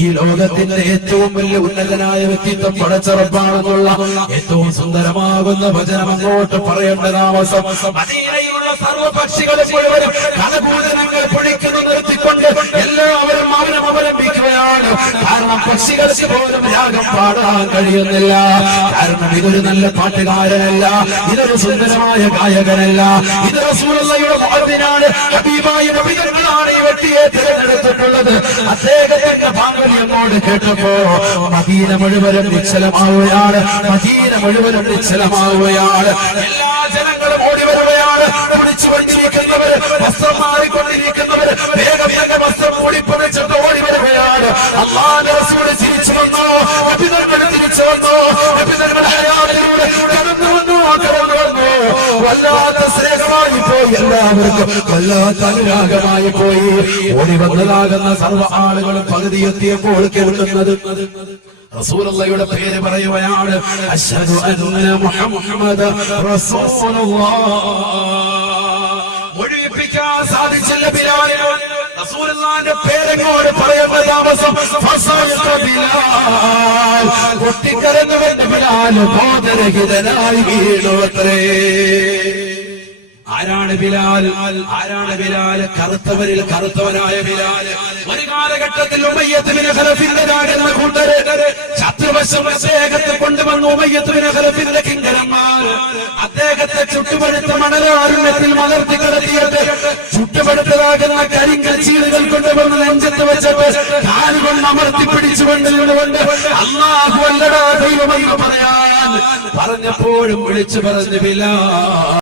ഈ ലോകത്തിന്റെ ഏറ്റവും വലിയ ഉന്നതനായ വ്യക്തിത്വം പടച്ച റബ്ബാണെന്നുള്ള ഏറ്റവും സുന്ദരമാകുന്ന വചനം അങ്ങോട്ട് പറയേണ്ട താമസം മദീനയിലുള്ള സർവ്വപക്ഷികളെ മുഴുവനും കലകൂടനങ്ങൾ പൊഴിക്കുന്നു നിർത്തിക്കൊണ്ട് എല്ലാവരും മൗനം അവലംബിക്കുകയാണ്. കാരണം പക്ഷികൾക്ക് പോലും രാഗം പാടാൻ കഴിയുന്നില്ല. കാരണം ഇതൊരു നല്ല പാട്ടുകാരനല്ല, ഇതൊരു സുന്ദരമായ ഗായകനല്ല, ഇത് റസൂലുള്ളാഹിയുടെ മുഅദ്ദിനാണ്, ഹബീബായ നബികളാണ് ഈ വ്യക്തിയെ തിരഞ്ഞെടുത്തിട്ടുള്ളത്. അദ്ദേഹത്തിന്റെ ഭാഗം അങ്ങോട്ട് കേട്ടപ്പോ മദീന മുഴുവനും നിശ്ചലമാവുകയാണ്, മദീന മുഴുവനും നിശ്ചലമാവുകയാണ്. എല്ലാ ജനങ്ങളും ഓടി വരുകയാണ്. കുടിച്ചു കൊണ്ടിരിക്കുന്നവര്, വസ്ത്രം മാറിക്കൊണ്ടിരിക്കുന്നവര് വേഗം വസ്ത്രം മൂടിപ്പൊളിച്ചിട്ട് ഓടി വരികയാണ്. അല്ലാഹുവിന്റെ റസൂൽ തിരിച്ചു വന്നു, നബിതങ്ങൾ തിരിച്ചു വന്നു, നബിതങ്ങൾ ഹയാത്തിലൂടെ കടന്നു വന്നു. വല്ലാതെ എല്ലാവർക്കും വല്ലാത്ത അനുരാഗമായി പോയി. ഓടി വന്നതാകുന്ന സർവ്വ ആളുകളും പകുതി എത്തിയപ്പോൾ കേൾക്കുന്നത് റസൂലുള്ളാഹിയുടെ പേര് പറയുകയാണ്, അശ്ഹദു അന്ന മുഹമ്മദ റസൂലുള്ളാഹ്. ഒഴിപ്പിക്കാൻ സാധിച്ചില്ല ബിലാലിന്. റസൂലുള്ളാഹിന്റെ പേരെങ്ങോട്ട് പറയുന്ന താമസം പൊട്ടിക്കരഞ്ഞവന്റെ ബിലാൽ ബോധരഹിതനായി വീണു അത്രേ. ആരാണ് ബിലാൽ? ആരാണ് ബിലാൽ? കറുത്തവരിൽ കറുത്തവനായ ബിലാൽ. ഒരു കാലഘട്ടത്തിൽ ഉമയ്യത്ത് ബിൻ ഖലഫിന്റെതാകുന്ന കൂട്ടര് ശത്രുവശം അദ്ദേഹത്തെ കൊണ്ടുവന്നു. ഉമയ്യത്ത് ബിൻ ഖലഫിന്റെ കിങ്കരന്മാർ അദ്ദേഹത്തെ ചുട്ടുപഴുത്ത മണലാരുണ്യത്തിൽ മലർത്തി കിടത്തിയിട്ട് ചുട്ടുപഴുത്തതാകുന്ന കരിങ്കൽ ചീളുകൾ കൊണ്ടുവന്ന് നെഞ്ചത്ത് വെച്ചിട്ട് കാലുകൊണ്ട് അമർത്തി പിടിച്ചുകൊണ്ട് അല്ലാഹു അല്ലടാ ദൈവമെന്ന് പറയാൻ പറഞ്ഞപ്പോഴും വിളിച്ചു പറഞ്ഞു ബിലാൽ.